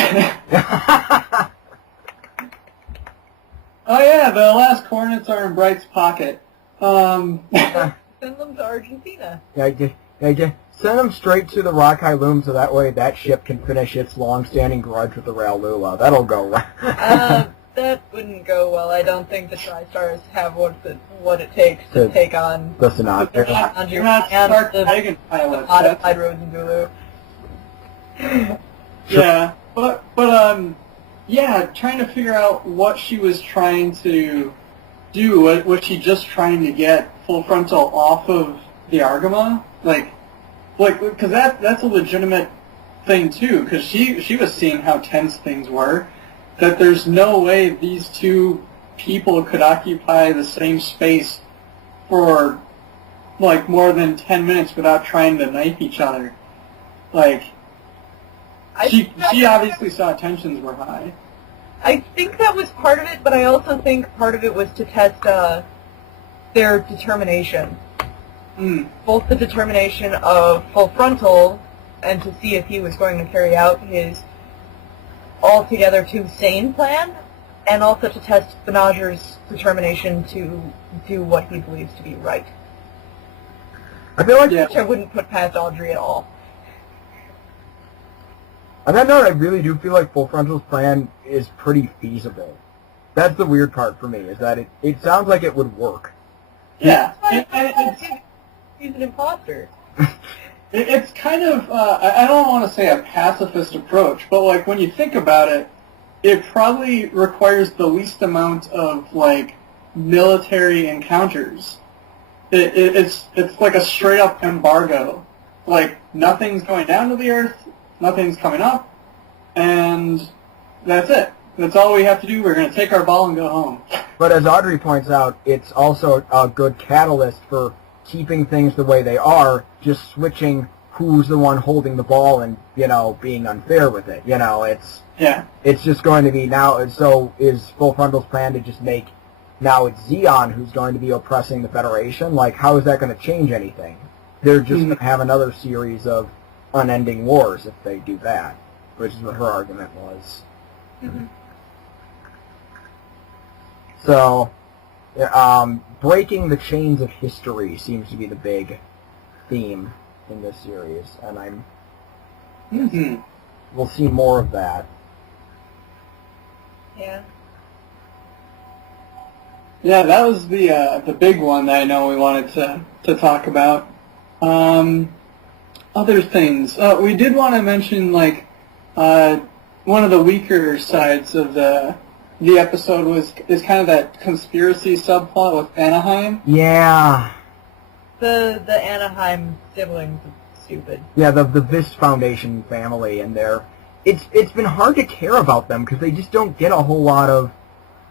Oh yeah, the last coordinates are in Bright's pocket. Send them to Argentina. Yeah, send them straight to the Rock High Loom so that way that ship can finish its long-standing grudge with the Rail Lula. That'll go right. That wouldn't go well. I don't think the TriStars have what it takes to take on Listen on. You're not Stark Dragon pilots. modified Rosengulu. Yeah, but yeah, trying to figure out what she was trying to do. Was she just trying to get Full Frontal off of the Argama? Like, because that's a legitimate thing too. Because she was seeing how tense things were. That there's no way these two people could occupy the same space for like more than 10 minutes without trying to knife each other. Like, she obviously saw tensions were high. I think that was part of it, but I also think part of it was to test their determination. Both the determination of Full Frontal and to see if he was going to carry out his altogether too sane plan, and also to test Benager's determination to do what he believes to be right. I feel like Which I wouldn't put past Audrey at all. On that note, I really do feel like Full Frontal's plan is pretty feasible. That's the weird part for me, is that it sounds like it would work. Yeah. He's an imposter. It's kind of, I don't want to say a pacifist approach, but like when you think about it, it probably requires the least amount of like military encounters. It's like a straight up embargo. Like nothing's going down to the earth, nothing's coming up, and that's it. That's all we have to do. We're going to take our ball and go home. But as Audrey points out, it's also a good catalyst for keeping things the way they are, just switching who's the one holding the ball and, being unfair with it. It's just going to be now, so is Full Frontal's plan to just make, now it's Zeon who's going to be oppressing the Federation? Like, how is that going to change anything? They're just going to have another series of unending wars if they do that, which is what her argument was. Mm-hmm. So, breaking the chains of history seems to be the big theme in this series, and we'll see more of that. Yeah. Yeah, that was the big one that I know we wanted to talk about. Other things. We did want to mention, like, one of the weaker sides of the episode is kind of that conspiracy subplot with Anaheim. Yeah. The Anaheim siblings are stupid. Yeah, the Vis Foundation family and it's been hard to care about them because they just don't get a whole lot of,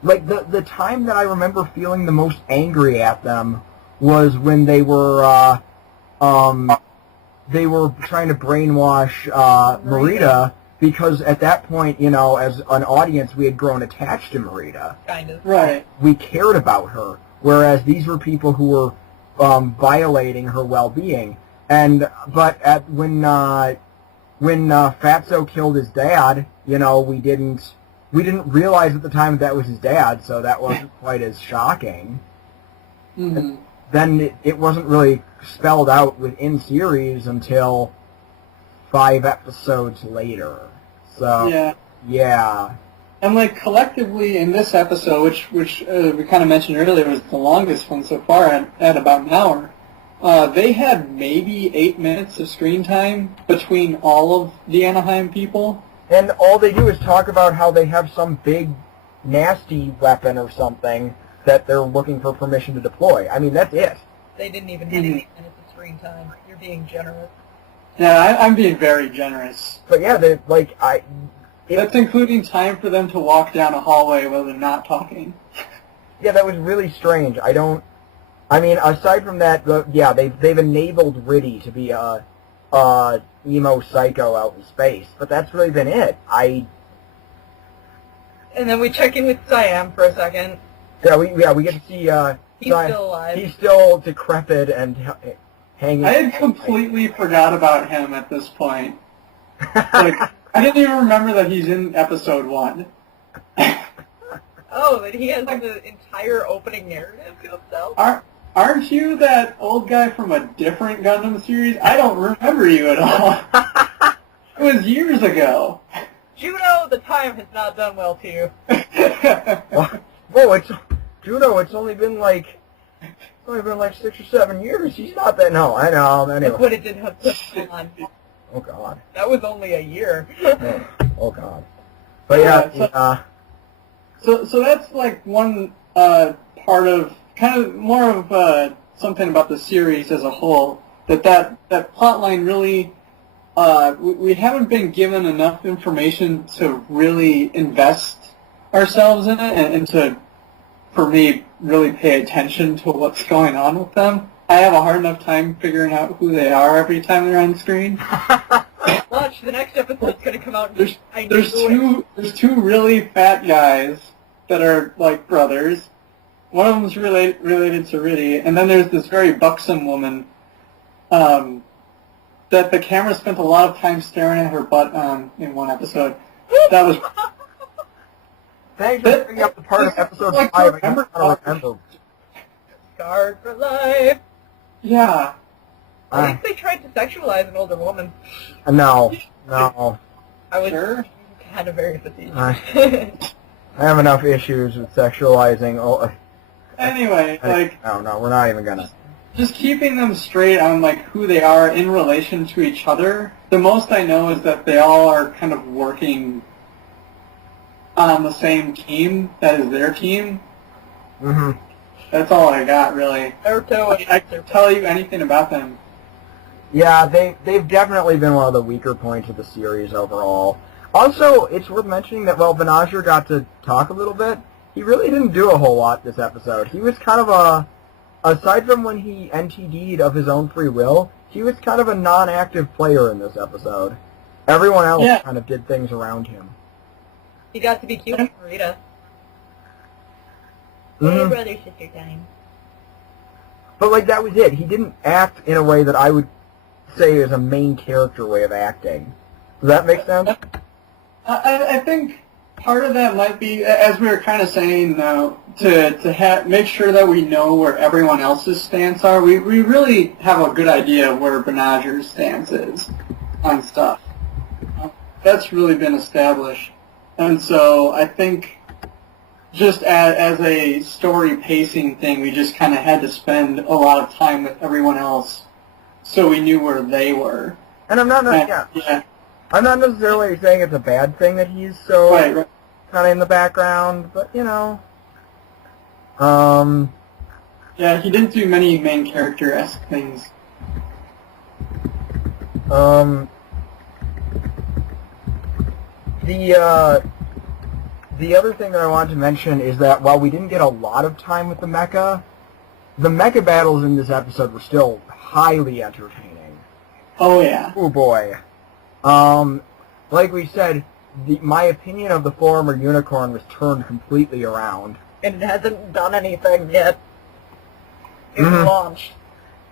like, the time that I remember feeling the most angry at them was when they were trying to brainwash Marita, because at that point, as an audience, we had grown attached to Marita. Kind of. Right. We cared about her, whereas these were people who were violating her well-being. But when Fatso killed his dad, we didn't realize at the time that was his dad, so that wasn't quite as shocking. Mm-hmm. Then it wasn't really spelled out within series until 5 episodes later. So yeah. And like collectively in this episode, which we kind of mentioned earlier was the longest one so far at about an hour, they had maybe 8 minutes of screen time between all of the Anaheim people. And all they do is talk about how they have some big, nasty weapon or something that they're looking for permission to deploy. I mean, that's it. They didn't even have 8 minutes of screen time. You're being generous. Yeah, I'm being very generous. But yeah, That's including time for them to walk down a hallway while they're not talking. Yeah, that was really strange. Aside from that, they've enabled Riddy to be a emo psycho out in space, but that's really been it. And then we check in with Siam for a second. We get to see he's still alive. He's still decrepit and hanging. I had completely forgot about him at this point. Like, I didn't even remember that he's in episode 1. Oh, that he has like the entire opening narrative to himself? Aren't you that old guy from a different Gundam series? I don't remember you at all. It was years ago. Juno, the time has not done well to you. Whoa, Juno, it's only been like 6 or 7 years. He's not that. No, I know. Anyway. Look what it did have to on. Oh God. That was only a year. Oh God. But yeah. So that's like one part of kind of more of something about the series as a whole. That plot line really we haven't been given enough information to really invest ourselves in it and to, for me, really pay attention to what's going on with them. I have a hard enough time figuring out who they are every time they're on screen. Watch, the next episode's going to come out. There's two really fat guys that are like brothers. One of them's related to Riddy, and then there's this very buxom woman that the camera spent a lot of time staring at her butt on in one episode. That was. Thanks for bringing up the part of episode 5 I don't remember. Scarred for life. Yeah. At least they tried to sexualize an older woman. No. I was Sure. kind of very facetious. I have enough issues with sexualizing. Anyway, like. No, we're not even gonna. Just keeping them straight on like who they are in relation to each other. The most I know is that they all are kind of working on the same team that is their team. Mm-hmm. That's all I got, really. I can tell you anything about them. Yeah, they've definitely been one of the weaker points of the series overall. Also, it's worth mentioning that while Banagher got to talk a little bit, he really didn't do a whole lot this episode. He was kind of aside from when he NTD'd of his own free will, he was kind of a non-active player in this episode. Everyone else kind of did things around him. He got to be cute with Marita. Mm-hmm. Brother, sister time. But, like, that was it. He didn't act in a way that I would say is a main character way of acting. Does that make sense? I think part of that might be, as we were kind of saying, though, to make sure that we know where everyone else's stance are. We really have a good idea of where Banagher's stance is on stuff. That's really been established. And so I think just as a story pacing thing, we just kind of had to spend a lot of time with everyone else so we knew where they were. And I'm not necessarily saying it's a bad thing that he's so right. kind of in the background, but, you know. Yeah, he didn't do many main character-esque things. The other thing that I wanted to mention is that while we didn't get a lot of time with the mecha battles in this episode were still highly entertaining. Oh, yeah. Oh, boy. Like we said, my opinion of the former Unicorn was turned completely around. And it hasn't done anything yet. It's launched.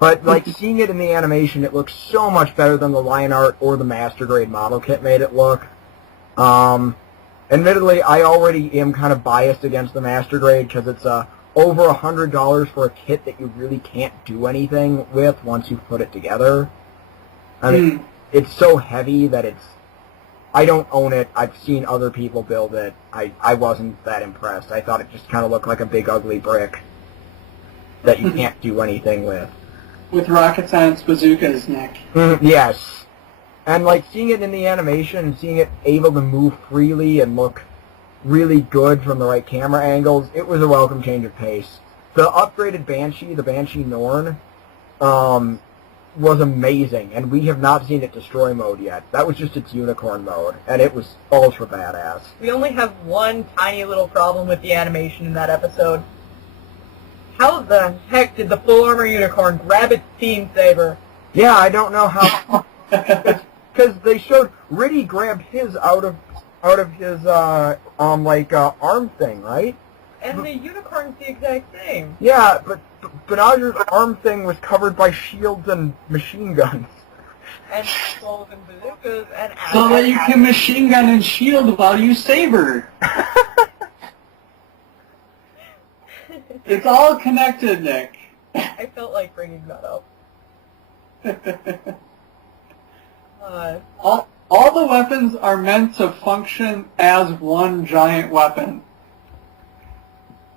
But, like, seeing it in the animation, it looks so much better than the line art or the Master Grade model kit made it look. Admittedly, I already am kind of biased against the Master Grade because it's over $100 for a kit that you really can't do anything with once you put it together. I mean, it's so heavy that I don't own it. I've seen other people build it. I wasn't that impressed. I thought it just kind of looked like a big ugly brick that you can't do anything with. With rockets on its bazooka's neck. Yes. And, like, seeing it in the animation and seeing it able to move freely and look really good from the right camera angles, it was a welcome change of pace. The upgraded Banshee, the Banshee Norn, was amazing, and we have not seen it destroy mode yet. That was just its Unicorn mode, and it was ultra badass. We only have one tiny little problem with the animation in that episode. How the heck did the full armor Unicorn grab its steam saber? Yeah, I don't know how. Because they showed Riddy grabbed his out of his arm thing, right? And the unicorn's the exact same. Yeah, but Banagher's arm thing was covered by shields and machine guns. And skulls and bazookas and So that you can machine gun and shield while you saber. It's all connected, Nick. I felt like bringing that up. All the weapons are meant to function as one giant weapon.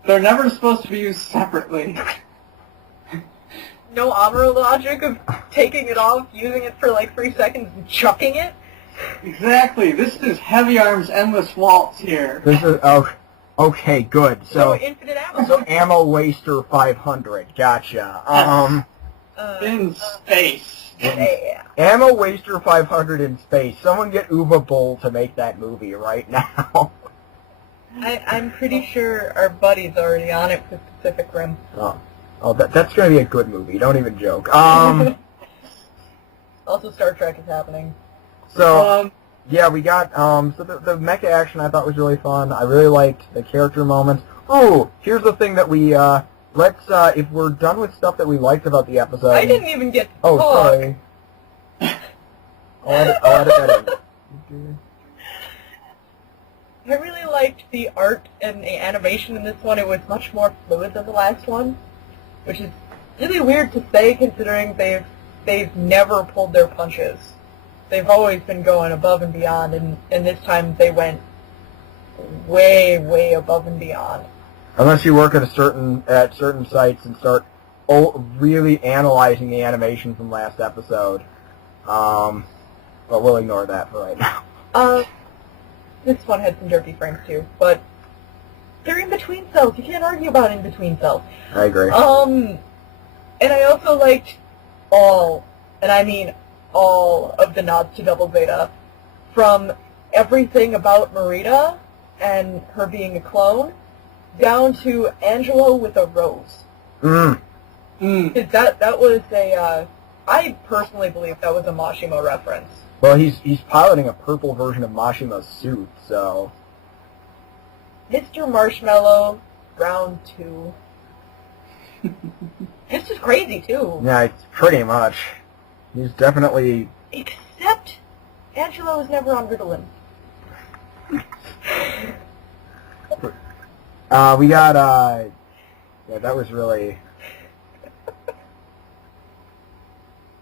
They're never supposed to be used separately. No Amuro logic of taking it off, using it for like 3 seconds, and chucking it? Exactly. This is Heavy Arms Endless Waltz here. This is okay, good. So infinite ammo. So ammo waster 500. Gotcha. In space. Yeah. Ammo waster 500 in space. Someone get Uwe Boll to make that movie right now. I'm pretty sure our buddy's already on it for Pacific Rim. Oh, that's going to be a good movie. Don't even joke. Also, Star Trek is happening. So, yeah, we got, so the mecha action I thought was really fun. I really liked the character moments. Oh, here's the thing that we, let's, if we're done with stuff that we liked about the episode. I didn't even get to Oh, talk. sorry. I'll edit that in. I really liked the art and the animation in this one. It was much more fluid than the last one, which is really weird to say considering they've never pulled their punches. They've always been going above and beyond, and this time they went way, way above and beyond. Unless you work at certain sites and start really analyzing the animation from last episode. But we'll ignore that for right now. This one had some dirty frames too, but they're in between cells. You can't argue about in between cells. I agree. And I also liked all, and I mean all, of the nods to Double Zeta, from everything about Marita and her being a clone, down to Angelo with a rose. Because that was a, I personally believe that was a Mashimo reference. Well, he's piloting a purple version of Mashima's suit, so... Mr. Marshmallow, round 2. This is crazy, too. Yeah, it's pretty much. He's definitely... Except Angelo was never on Ritalin. We got, yeah, that was really...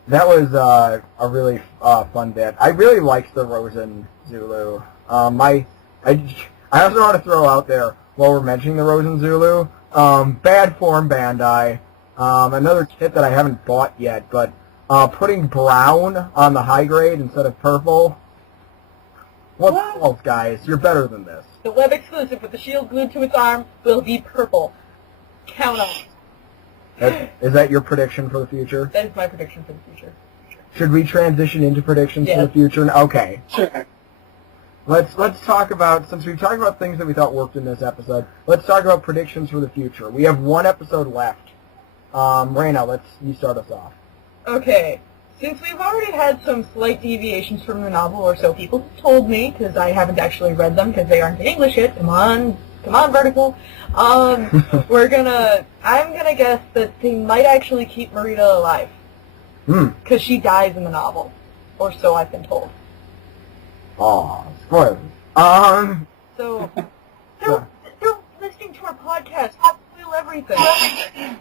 That was a really fun bit. I really liked the Rosen Zulu. I also want to throw out there, while we're mentioning the Rosen Zulu, Bad Form Bandai, another kit that I haven't bought yet, but putting brown on the high grade instead of purple. What else, guys? You're better than this. The web exclusive with the shield glued to its arm will be purple. Count on it. Is that your prediction for the future? That is my prediction for the future. Should we transition into predictions for the future? Okay. Sure. Let's talk about, since we've talked about things that we thought worked in this episode, let's talk about predictions for the future. We have one episode left. Raina, you start us off. Okay. Since we've already had some slight deviations from the novel, or so people have told me, because I haven't actually read them because they aren't in English yet. Come on, Vertical. I'm gonna guess that they might actually keep Marita alive. Because she dies in the novel. Or so I've been told. Aw, spoilers. So, they're listening to our podcast. I'll spoil everything.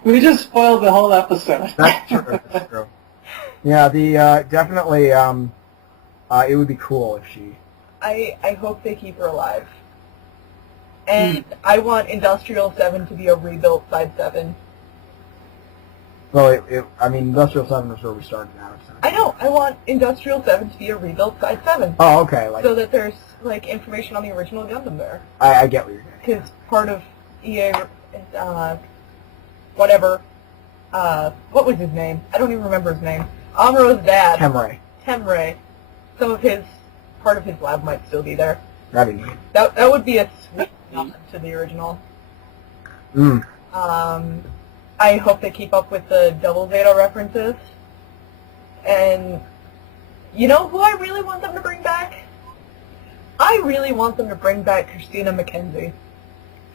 We just spoiled the whole episode. That's true. Yeah, definitely, it would be cool if she... I hope they keep her alive. And I want Industrial 7 to be a rebuilt Side 7. Well, Industrial 7 is where we started out. So. I know. I want Industrial 7 to be a rebuilt Side 7. Oh, okay. So that there's, information on the original Gundam there. I get what you're saying. Because part of EA, whatever, what was his name? I don't even remember his name. Amuro's dad. Temre. Part of his lab might still be there. That'd be neat. That would be a sweet nod to the original. I hope they keep up with the Double Zeta references. And you know who I really want them to bring back? I really want them to bring back Christina McKenzie.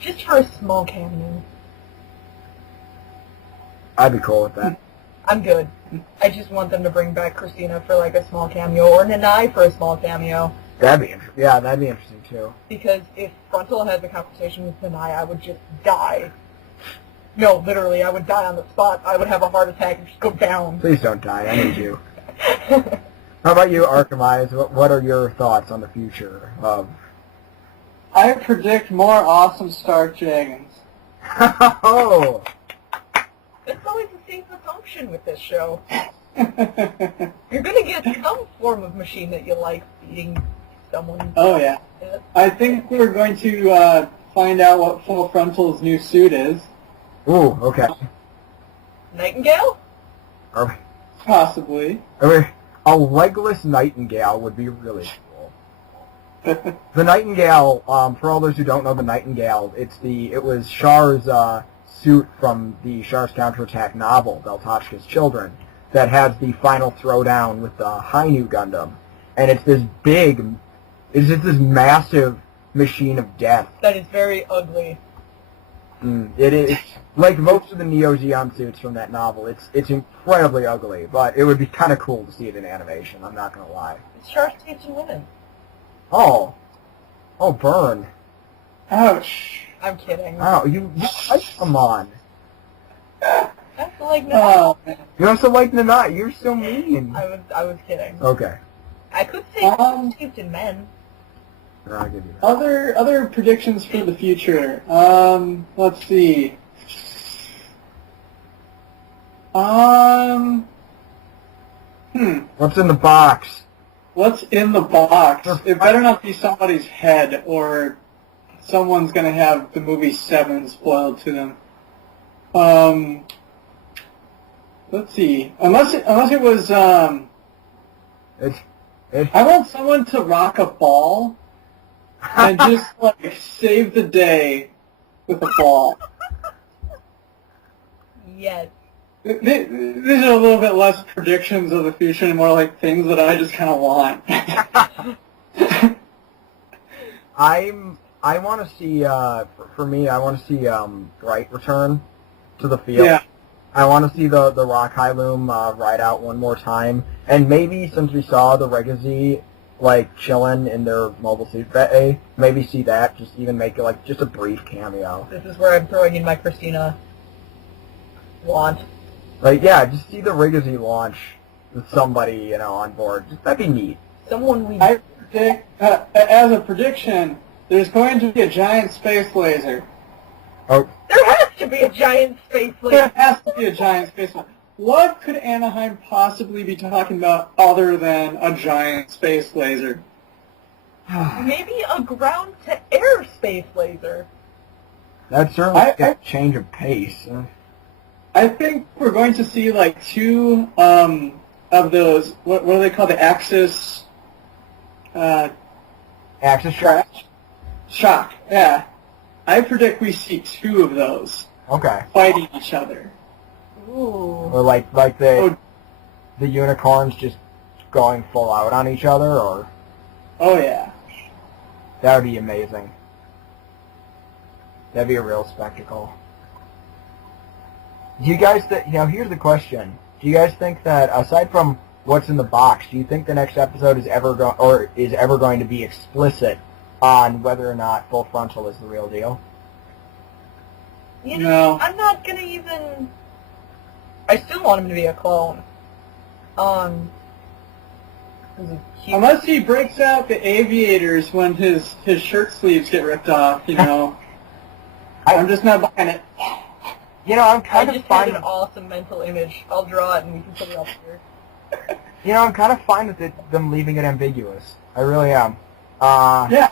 Just for a small cameo. I'd be cool with that. I'm good. I just want them to bring back Christina for like a small cameo, or Nanai for a small cameo. That'd be interesting. Yeah, that'd be interesting too. Because if Frontal has a conversation with Nanai, I would just die. No, literally, I would die on the spot. I would have a heart attack and just go down. Please don't die. I need you. How about you, Archimize? What are your thoughts on the future of... I predict more awesome Stark Dragons. Oh! That's always the safe assumption with this show. You're going to get some form of machine that you like beating someone. Oh, yeah. I think we're going to find out what Full Frontal's new suit is. Ooh, okay. Nightingale? Possibly. A legless Nightingale would be really cool. The Nightingale, for all those who don't know the Nightingale, it was Char's suit from the Char's Counterattack novel, Beltashka's Children, that has the final throwdown with the Hainu Gundam. And it's this just this massive machine of death. That is very ugly. It is. Like most of the Neo Zeon suits from that novel, it's incredibly ugly, but it would be kind of cool to see it in animation, I'm not going to lie. It's Char's taste in women. Oh, burn. Ouch. I'm kidding. Oh, come on. I feel like no. Oh, man. You also like Nanai, you're so mean. I was kidding. Okay. I could say it's taste in men. I'll give you that. Other predictions for the future. Let's see. What's in the box? What's in the box? It better not be somebody's head, or someone's gonna have the movie 7 spoiled to them. Let's see. Unless it was, I want someone to rock a ball and just, like, save the day with a ball. Yes. These are a little bit less predictions of the future and more like things that I just kind of want. I want to see, for me, I want to see Bright return to the field. Yeah. I want to see the Rock Hyloom ride out one more time. And maybe, since we saw the Regazi, like, chilling in their mobile suit bay, maybe see that, just even make it, like, just a brief cameo. This is where I'm throwing in my Christina want. Like, yeah, just see the Regazi launch with somebody, on board. That'd be neat. Someone we... I predict, as a prediction, there's going to be a giant space laser. Oh. There has to be a giant space laser. There has to be a giant space laser. What could Anaheim possibly be talking about other than a giant space laser? Maybe a ground-to-air space laser. That's certainly a change of pace. I think we're going to see, like, 2 of those, what do they call the Axis... Axis shock? Shock, yeah. I predict we see 2 of those. Okay. Fighting each other. Ooh. Or like the unicorns just going full out on each other, or... Oh, yeah. That would be amazing. That'd be a real spectacle. Do you guys here's the question. Do you guys think that, aside from what's in the box, do you think the next episode is ever going to be explicit on whether or not Full Frontal is the real deal? You know, I'm not gonna even... I still want him to be a clone. Unless he breaks out the aviators when his shirt sleeves get ripped off, I'm just not buying it. I'm kind of fine. I just had an awesome mental image. I'll draw it and we can put it up here. I'm kind of fine with them leaving it ambiguous. I really am. Yeah.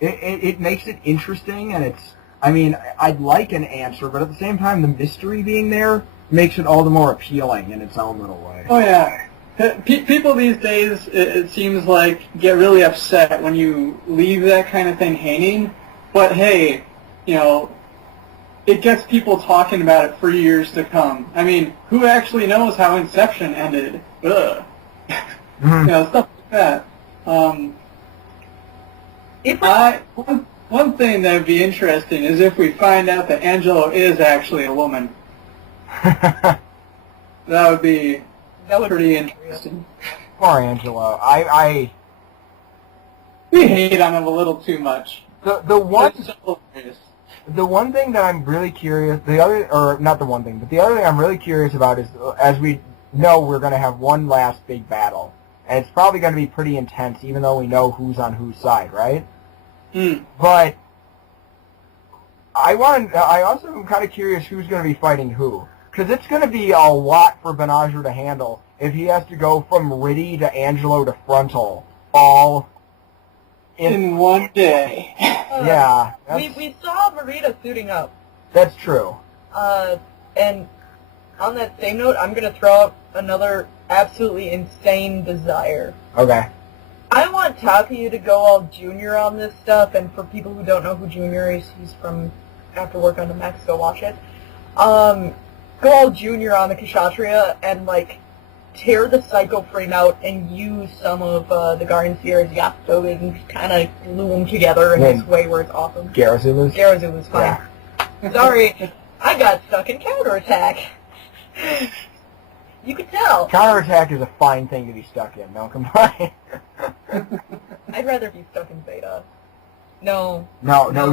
It makes it interesting, and I'd like an answer, but at the same time, the mystery being there makes it all the more appealing in its own little way. Oh, yeah. People these days, it seems like, get really upset when you leave that kind of thing hanging, but hey, it gets people talking about it for years to come. Who actually knows how Inception ended? Ugh. Mm-hmm. Stuff like that. One thing that would be interesting is if we find out that Angelo is actually a woman. That would be pretty interesting. Poor Angelo. We hate on him a little too much. The one thing that I'm really curious, the other thing I'm really curious about is, as we know, we're going to have one last big battle, and it's probably going to be pretty intense, even though we know who's on whose side, right? But I also am kind of curious who's going to be fighting who, because it's going to be a lot for Benager to handle if he has to go from Riddy to Angelo to Frontal all in one day. Yeah. We saw Marita suiting up. That's true. And on that same note, I'm going to throw out another absolutely insane desire. Okay. I want Takuya to go all Junior on this stuff, and for people who don't know who Junior is, he's from After Work on the Max, go watch it. Go all Junior on the Kshatriya and, like, tear the Psycho Frame out and use some of the Guardian Sphere's Yapto and kind of glue them together in this way where it's awesome. Garazuma's fine. Yeah. Sorry, I got stuck in Counterattack. You could tell. Counterattack is a fine thing to be stuck in, don't complain. I'd rather be stuck in Zeta. No,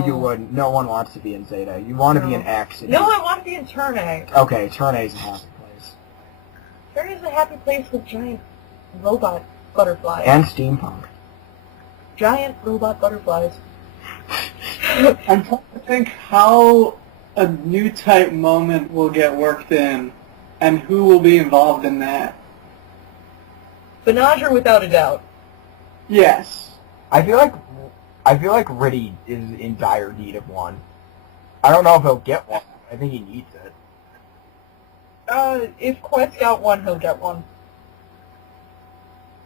you wouldn't. No one wants to be in Zeta. You want to be in X. No, I want to be in Turn A. Okay, Turn A is a happy place. Turn A is a happy place with giant robot butterflies. And steampunk. Giant robot butterflies. I'm trying to think how a new type moment will get worked in, and who will be involved in that. Benager, without a doubt. Yes. I feel like Riddy is in dire need of one. I don't know if he'll get one. I think he needs it. If Quest got one, he'll get one.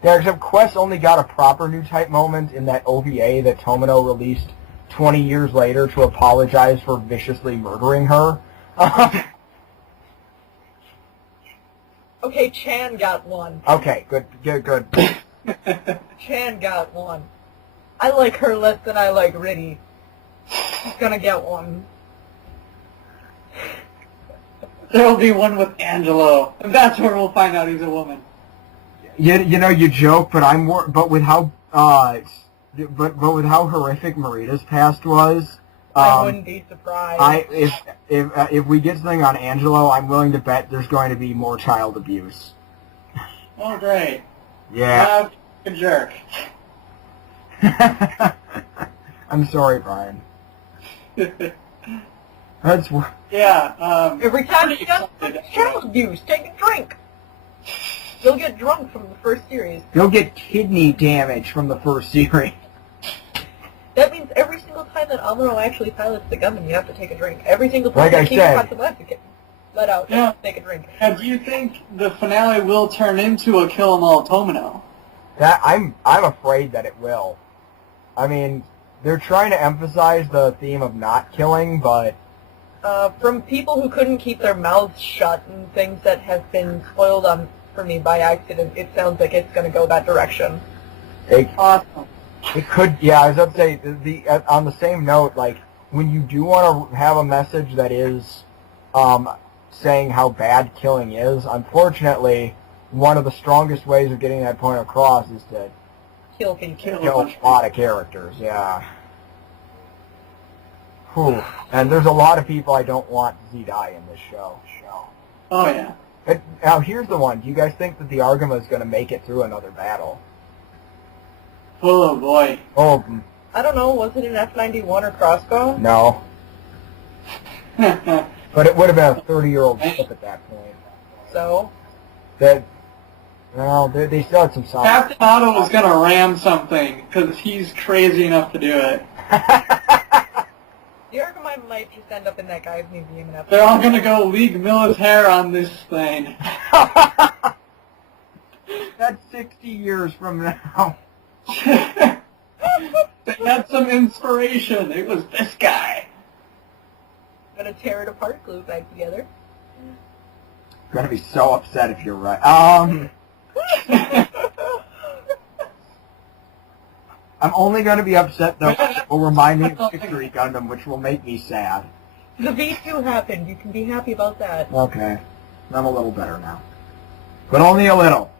Yeah, except Quest only got a proper new type moment in that OVA that Tomino released 20 years later to apologize for viciously murdering her. Okay, Chan got one. Okay, good. Chan got one. I like her less than I like Riddy. She's gonna get one. There'll be one with Angelo, and that's where we'll find out he's a woman. You know, you joke, but with how with how horrific Marita's past was, I wouldn't be surprised. If we get something on Angelo, I'm willing to bet there's going to be more child abuse. Oh, great. Yeah. A jerk. I'm sorry, Brian. That's every time you get child abuse, take a drink. You'll get drunk from the first series. You'll get kidney damage from the first series. That means every single time that Amuro actually pilots the Gundam, you have to take a drink. Every single time like that King cuts the let out, you have to take a drink. And do you think the finale will turn into a Kill 'Em All Tomino? That I'm afraid that it will. I mean, they're trying to emphasize the theme of not killing, but from people who couldn't keep their mouths shut and things that have been spoiled for me by accident, it sounds like it's going to go that direction. Awesome. It could, yeah. I was about to say, on the same note, like when you do want to have a message that is saying how bad killing is, unfortunately, one of the strongest ways of getting that point across is to kill a lot of characters. Yeah. Whew. And there's a lot of people I don't want to see die in this show. Oh yeah. Now here's the one. Do you guys think that the Argama is going to make it through another battle? Oh boy. Oh. I don't know. Was it an F-91 or Crossbow? No. But it would have been a 30-year-old ship at that point. So? They still had some solid. Captain Otto was going to ram something, because he's crazy enough to do it. The Argama might just end up in that guy's museum. They're all going to go League Militaire on this thing. That's 60 years from now. They had some inspiration. It was this guy. Gonna tear it apart, glue it back together. I'm gonna be so upset if you're right. I'm only going to be upset, though, if it will remind me of Victory Gundam, which will make me sad. The V2 happened. You can be happy about that. Okay. I'm a little better now. But only a little.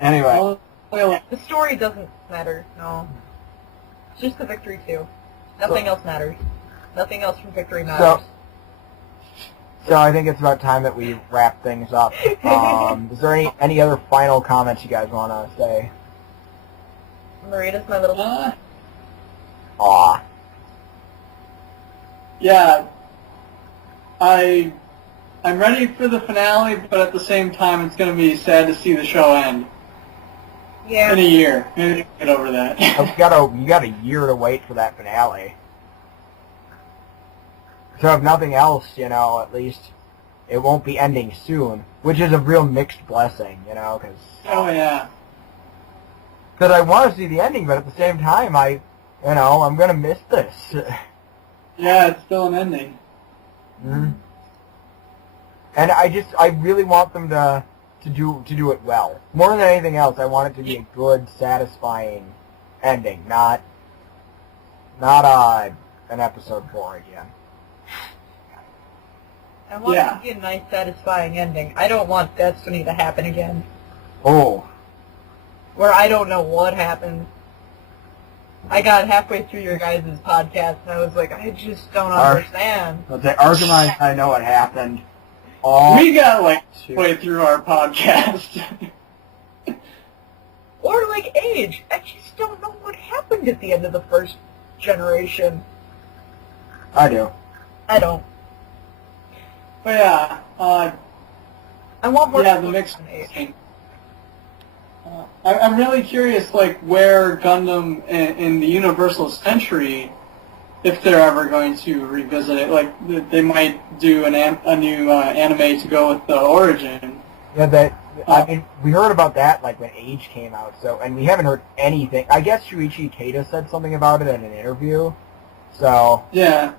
Anyway. The story doesn't matter, no. It's just the Victory 2. Nothing else matters. Nothing else from Victory matters. So I think it's about time that we wrap things up. Is there any other final comments you guys want to say? Marita's my little... Aw. Yeah. I'm ready for the finale, but at the same time, it's going to be sad to see the show end. Yeah. In a year. Maybe get over that. You got a year to wait for that finale. So if nothing else, at least it won't be ending soon, which is a real mixed blessing, because... Oh, yeah. Because I want to see the ending, but at the same time, I'm going to miss this. Yeah, it's still an ending. Mm-hmm. And I really want them to do it well. More than anything else, I want it to be a good, satisfying ending, not an episode 4 again. I want it to be a nice, satisfying ending. I don't want Destiny to happen again. Oh. Where I don't know what happened. I got halfway through your guys' podcast, and I was like, I just don't understand. Let's say Archimai, I know what happened. We got, way through our podcast. Or, Age. I just don't know what happened at the end of the first generation. I do. I don't. But yeah, I want more... Yeah, the mix... I'm really curious, where Gundam in the Universal Century, if they're ever going to revisit it, they might do a new anime to go with the origin. Yeah, we heard about that when Age came out, and we haven't heard anything. I guess Shuichi Ikeda said something about it in an interview. So yeah,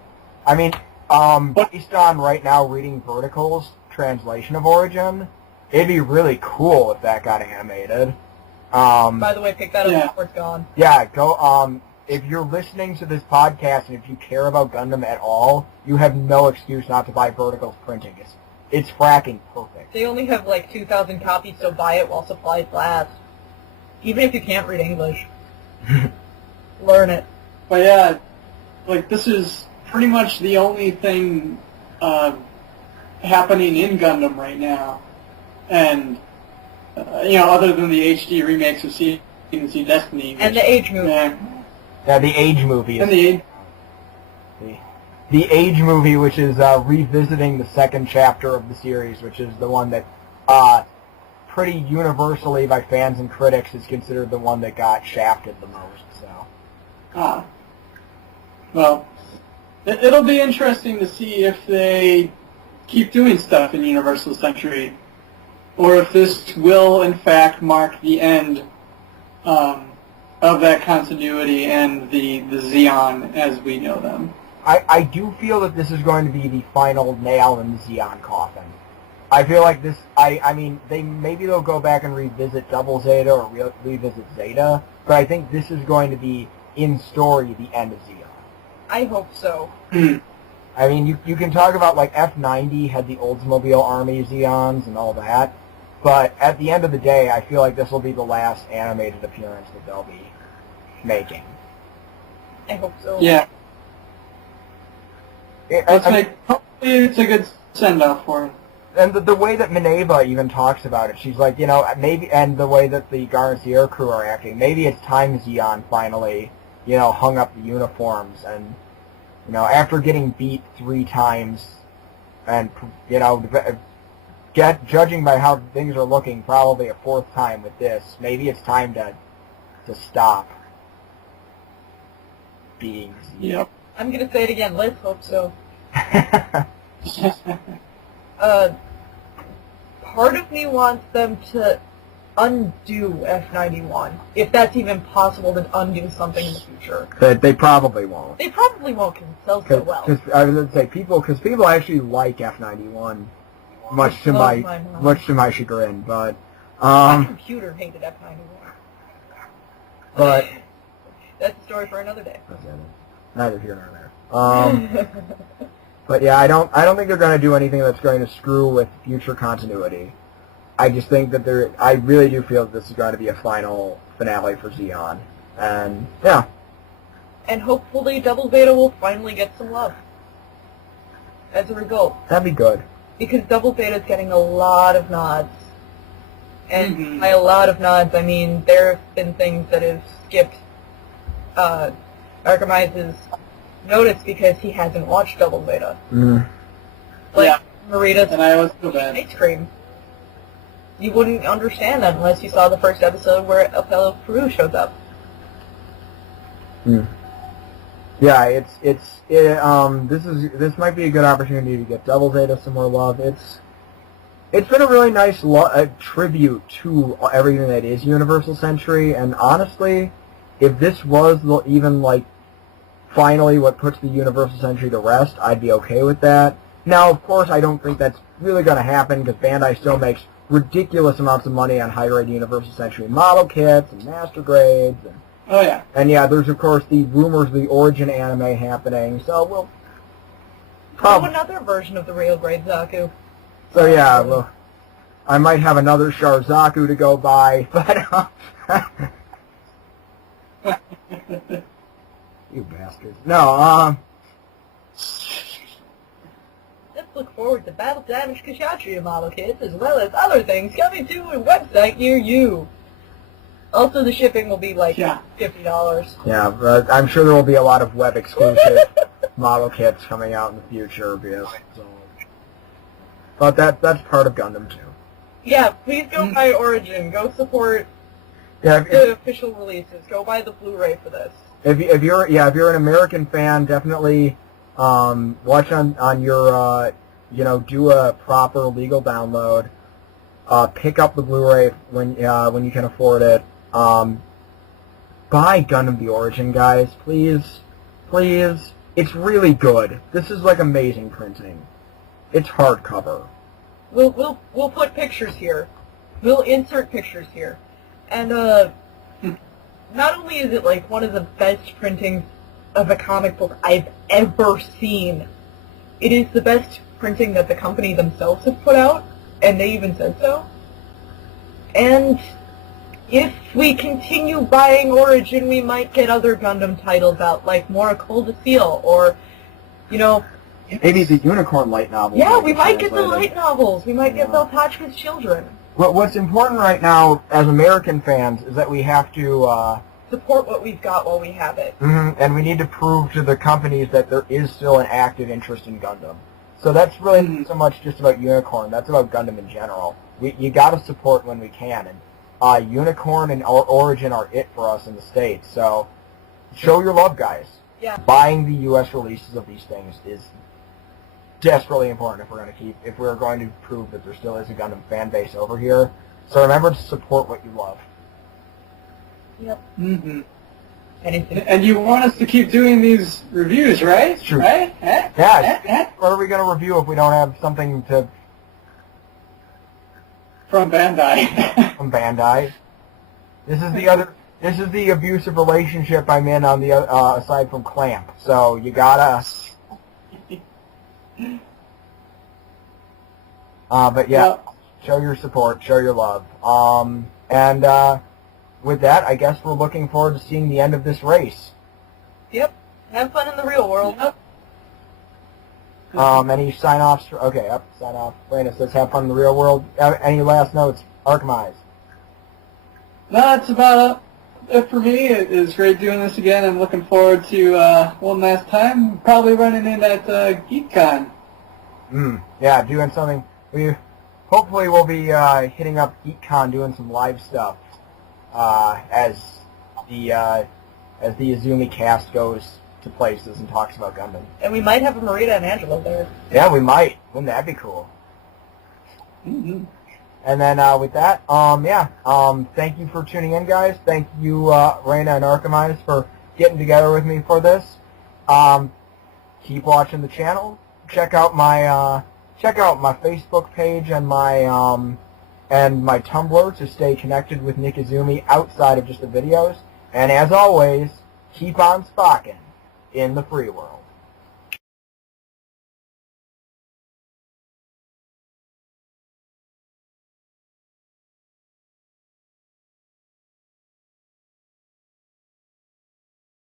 based on right now reading Vertical's translation of Origin, it'd be really cool if that got animated. By the way, pick that up before it's gone. Yeah, go. If you're listening to this podcast and if you care about Gundam at all, you have no excuse not to buy Vertical's printing. It's fracking perfect. They only have 2,000 copies, so buy it while supplies last. Even if you can't read English. Learn it. But yeah, this is pretty much the only thing happening in Gundam right now. And, other than the HD remakes of C and C Destiny. And the Age movie. Yeah, the Age movie. And the Age... The Age movie, which is revisiting the second chapter of the series, which is the one that pretty universally by fans and critics is considered the one that got shafted the most. So. Well, it'll be interesting to see if they keep doing stuff in Universal Century, or if this will in fact mark the end of that continuity and the Zeon as we know them. I do feel that this is going to be the final nail in the Zeon coffin. I feel like this, maybe they'll go back and revisit Double Zeta or revisit Zeta, but I think this is going to be, in story, the end of Zeon. I hope so. You can talk about, F90 had the Oldsmobile Army Zeons and all that, but at the end of the day, I feel like this will be the last animated appearance that they'll be making. I hope so. Yeah. Hopefully it's a good send-off for him. And the way that Mineva even talks about it, she's like, maybe, and the way that the Garnier crew are acting, maybe it's time Zeon finally, hung up the uniforms and, after getting beat 3 times and, judging by how things are looking, probably a 4th time with this, maybe it's time to stop being Zeon. Yep. I'm going to say it again. Let's hope so. Part of me wants them to undo F91, if that's even possible to undo something in the future. But they probably won't. They probably won't, because it sells so well. I was going to say, people actually like F91, much to my chagrin, but... my computer hated F91. But... That's a story story for another day. Neither here nor there. But yeah, I don't think they're going to do anything that's going to screw with future continuity. I just think that I really do feel that this is going to be a final finale for Zeon. And, yeah. And hopefully Double Zeta will finally get some love as a result. That'd be good. Because Double Zeta's getting a lot of nods. And by a lot of nods, I mean there have been things that have skipped Archimize's notice because he hasn't watched Double Zeta. Like Marita's and I was so bad. ice cream. You wouldn't understand that unless you saw the first episode where a fellow Peru shows up. Yeah, this might be a good opportunity to get Double Zeta some more love. It's been a really nice tribute to everything that is Universal Century, and honestly, if this was even like finally what puts the Universal Century to rest, I'd be okay with that. Now, of course, I don't think that's really going to happen because Bandai still makes ridiculous amounts of money on high-grade Universal Century model kits and master grades. And yeah, there's of course the rumors of the Origin anime happening, so we'll probably another version of the real grade Zaku. So yeah, well, I might have another Sharzaku to go by, but you bastards. No, Let's look forward to Battle Damage Kshatriya model kits as well as other things coming to a website near you. Also, the shipping will be like $50. Yeah, but I'm sure there will be a lot of web exclusive model kits coming out in the future. But that's part of Gundam too. Yeah, please go buy Origin. Go support the official releases. Go buy the Blu-ray for this. If you're an American fan, definitely watch on your do a proper legal download. Pick up the Blu-ray when you can afford it. Buy Gundam the Origin, guys, please. It's really good. This is like amazing printing. It's hardcover. We'll put pictures here. We'll insert pictures here. And not only is it like one of the best printings of a comic book I've ever seen, it is the best printing that the company themselves have put out, and they even said so. And if we continue buying Origin, we might get other Gundam titles out, like more Cold Steel, or, maybe the Unicorn light novel. Yeah, we might get the light novels. We might get Beltachka's Children. What's important right now, as American fans, is that we have to support what we've got while we have it. And we need to prove to the companies that there is still an active interest in Gundam. So that's really not so much just about Unicorn. That's about Gundam in general. You got to support when we can, and Unicorn and Origin are it for us in the States. So show your love, guys. Yeah. Buying the U.S. releases of these things is desperately important if we're going to prove that there still is a Gundam fan base over here. So remember to support what you love. Yep. And you want us to keep doing these reviews, right? It's true. Right? Yeah. What are we going to review if we don't have something to... From Bandai. From Bandai. This is the abusive relationship I'm in on the aside from Clamp. So you gotta. But yeah, show your support, show your love. And with that, I guess we're looking forward to seeing the end of this race. Yep. Have fun in the real world. Any sign-offs? Okay, sign off. Brandon says have fun in the real world. Any last notes? Archimize. No, that's about it for me. It is great doing this again. I'm looking forward to one last time. Probably running in at GeekCon. Yeah, doing something. Hopefully we'll be hitting up GeekCon, doing some live stuff as the Izumi cast goes to places and talks about Gundam. And we might have a Marita and Angelo there. Yeah, we might. Wouldn't that be cool? And then with that, thank you for tuning in, guys. Thank you, Raina and Archimize, for getting together with me for this. Keep watching the channel. Check out my Facebook page and my Tumblr to stay connected with Nick Izumi outside of just the videos. And as always, keep on spocking in the free world.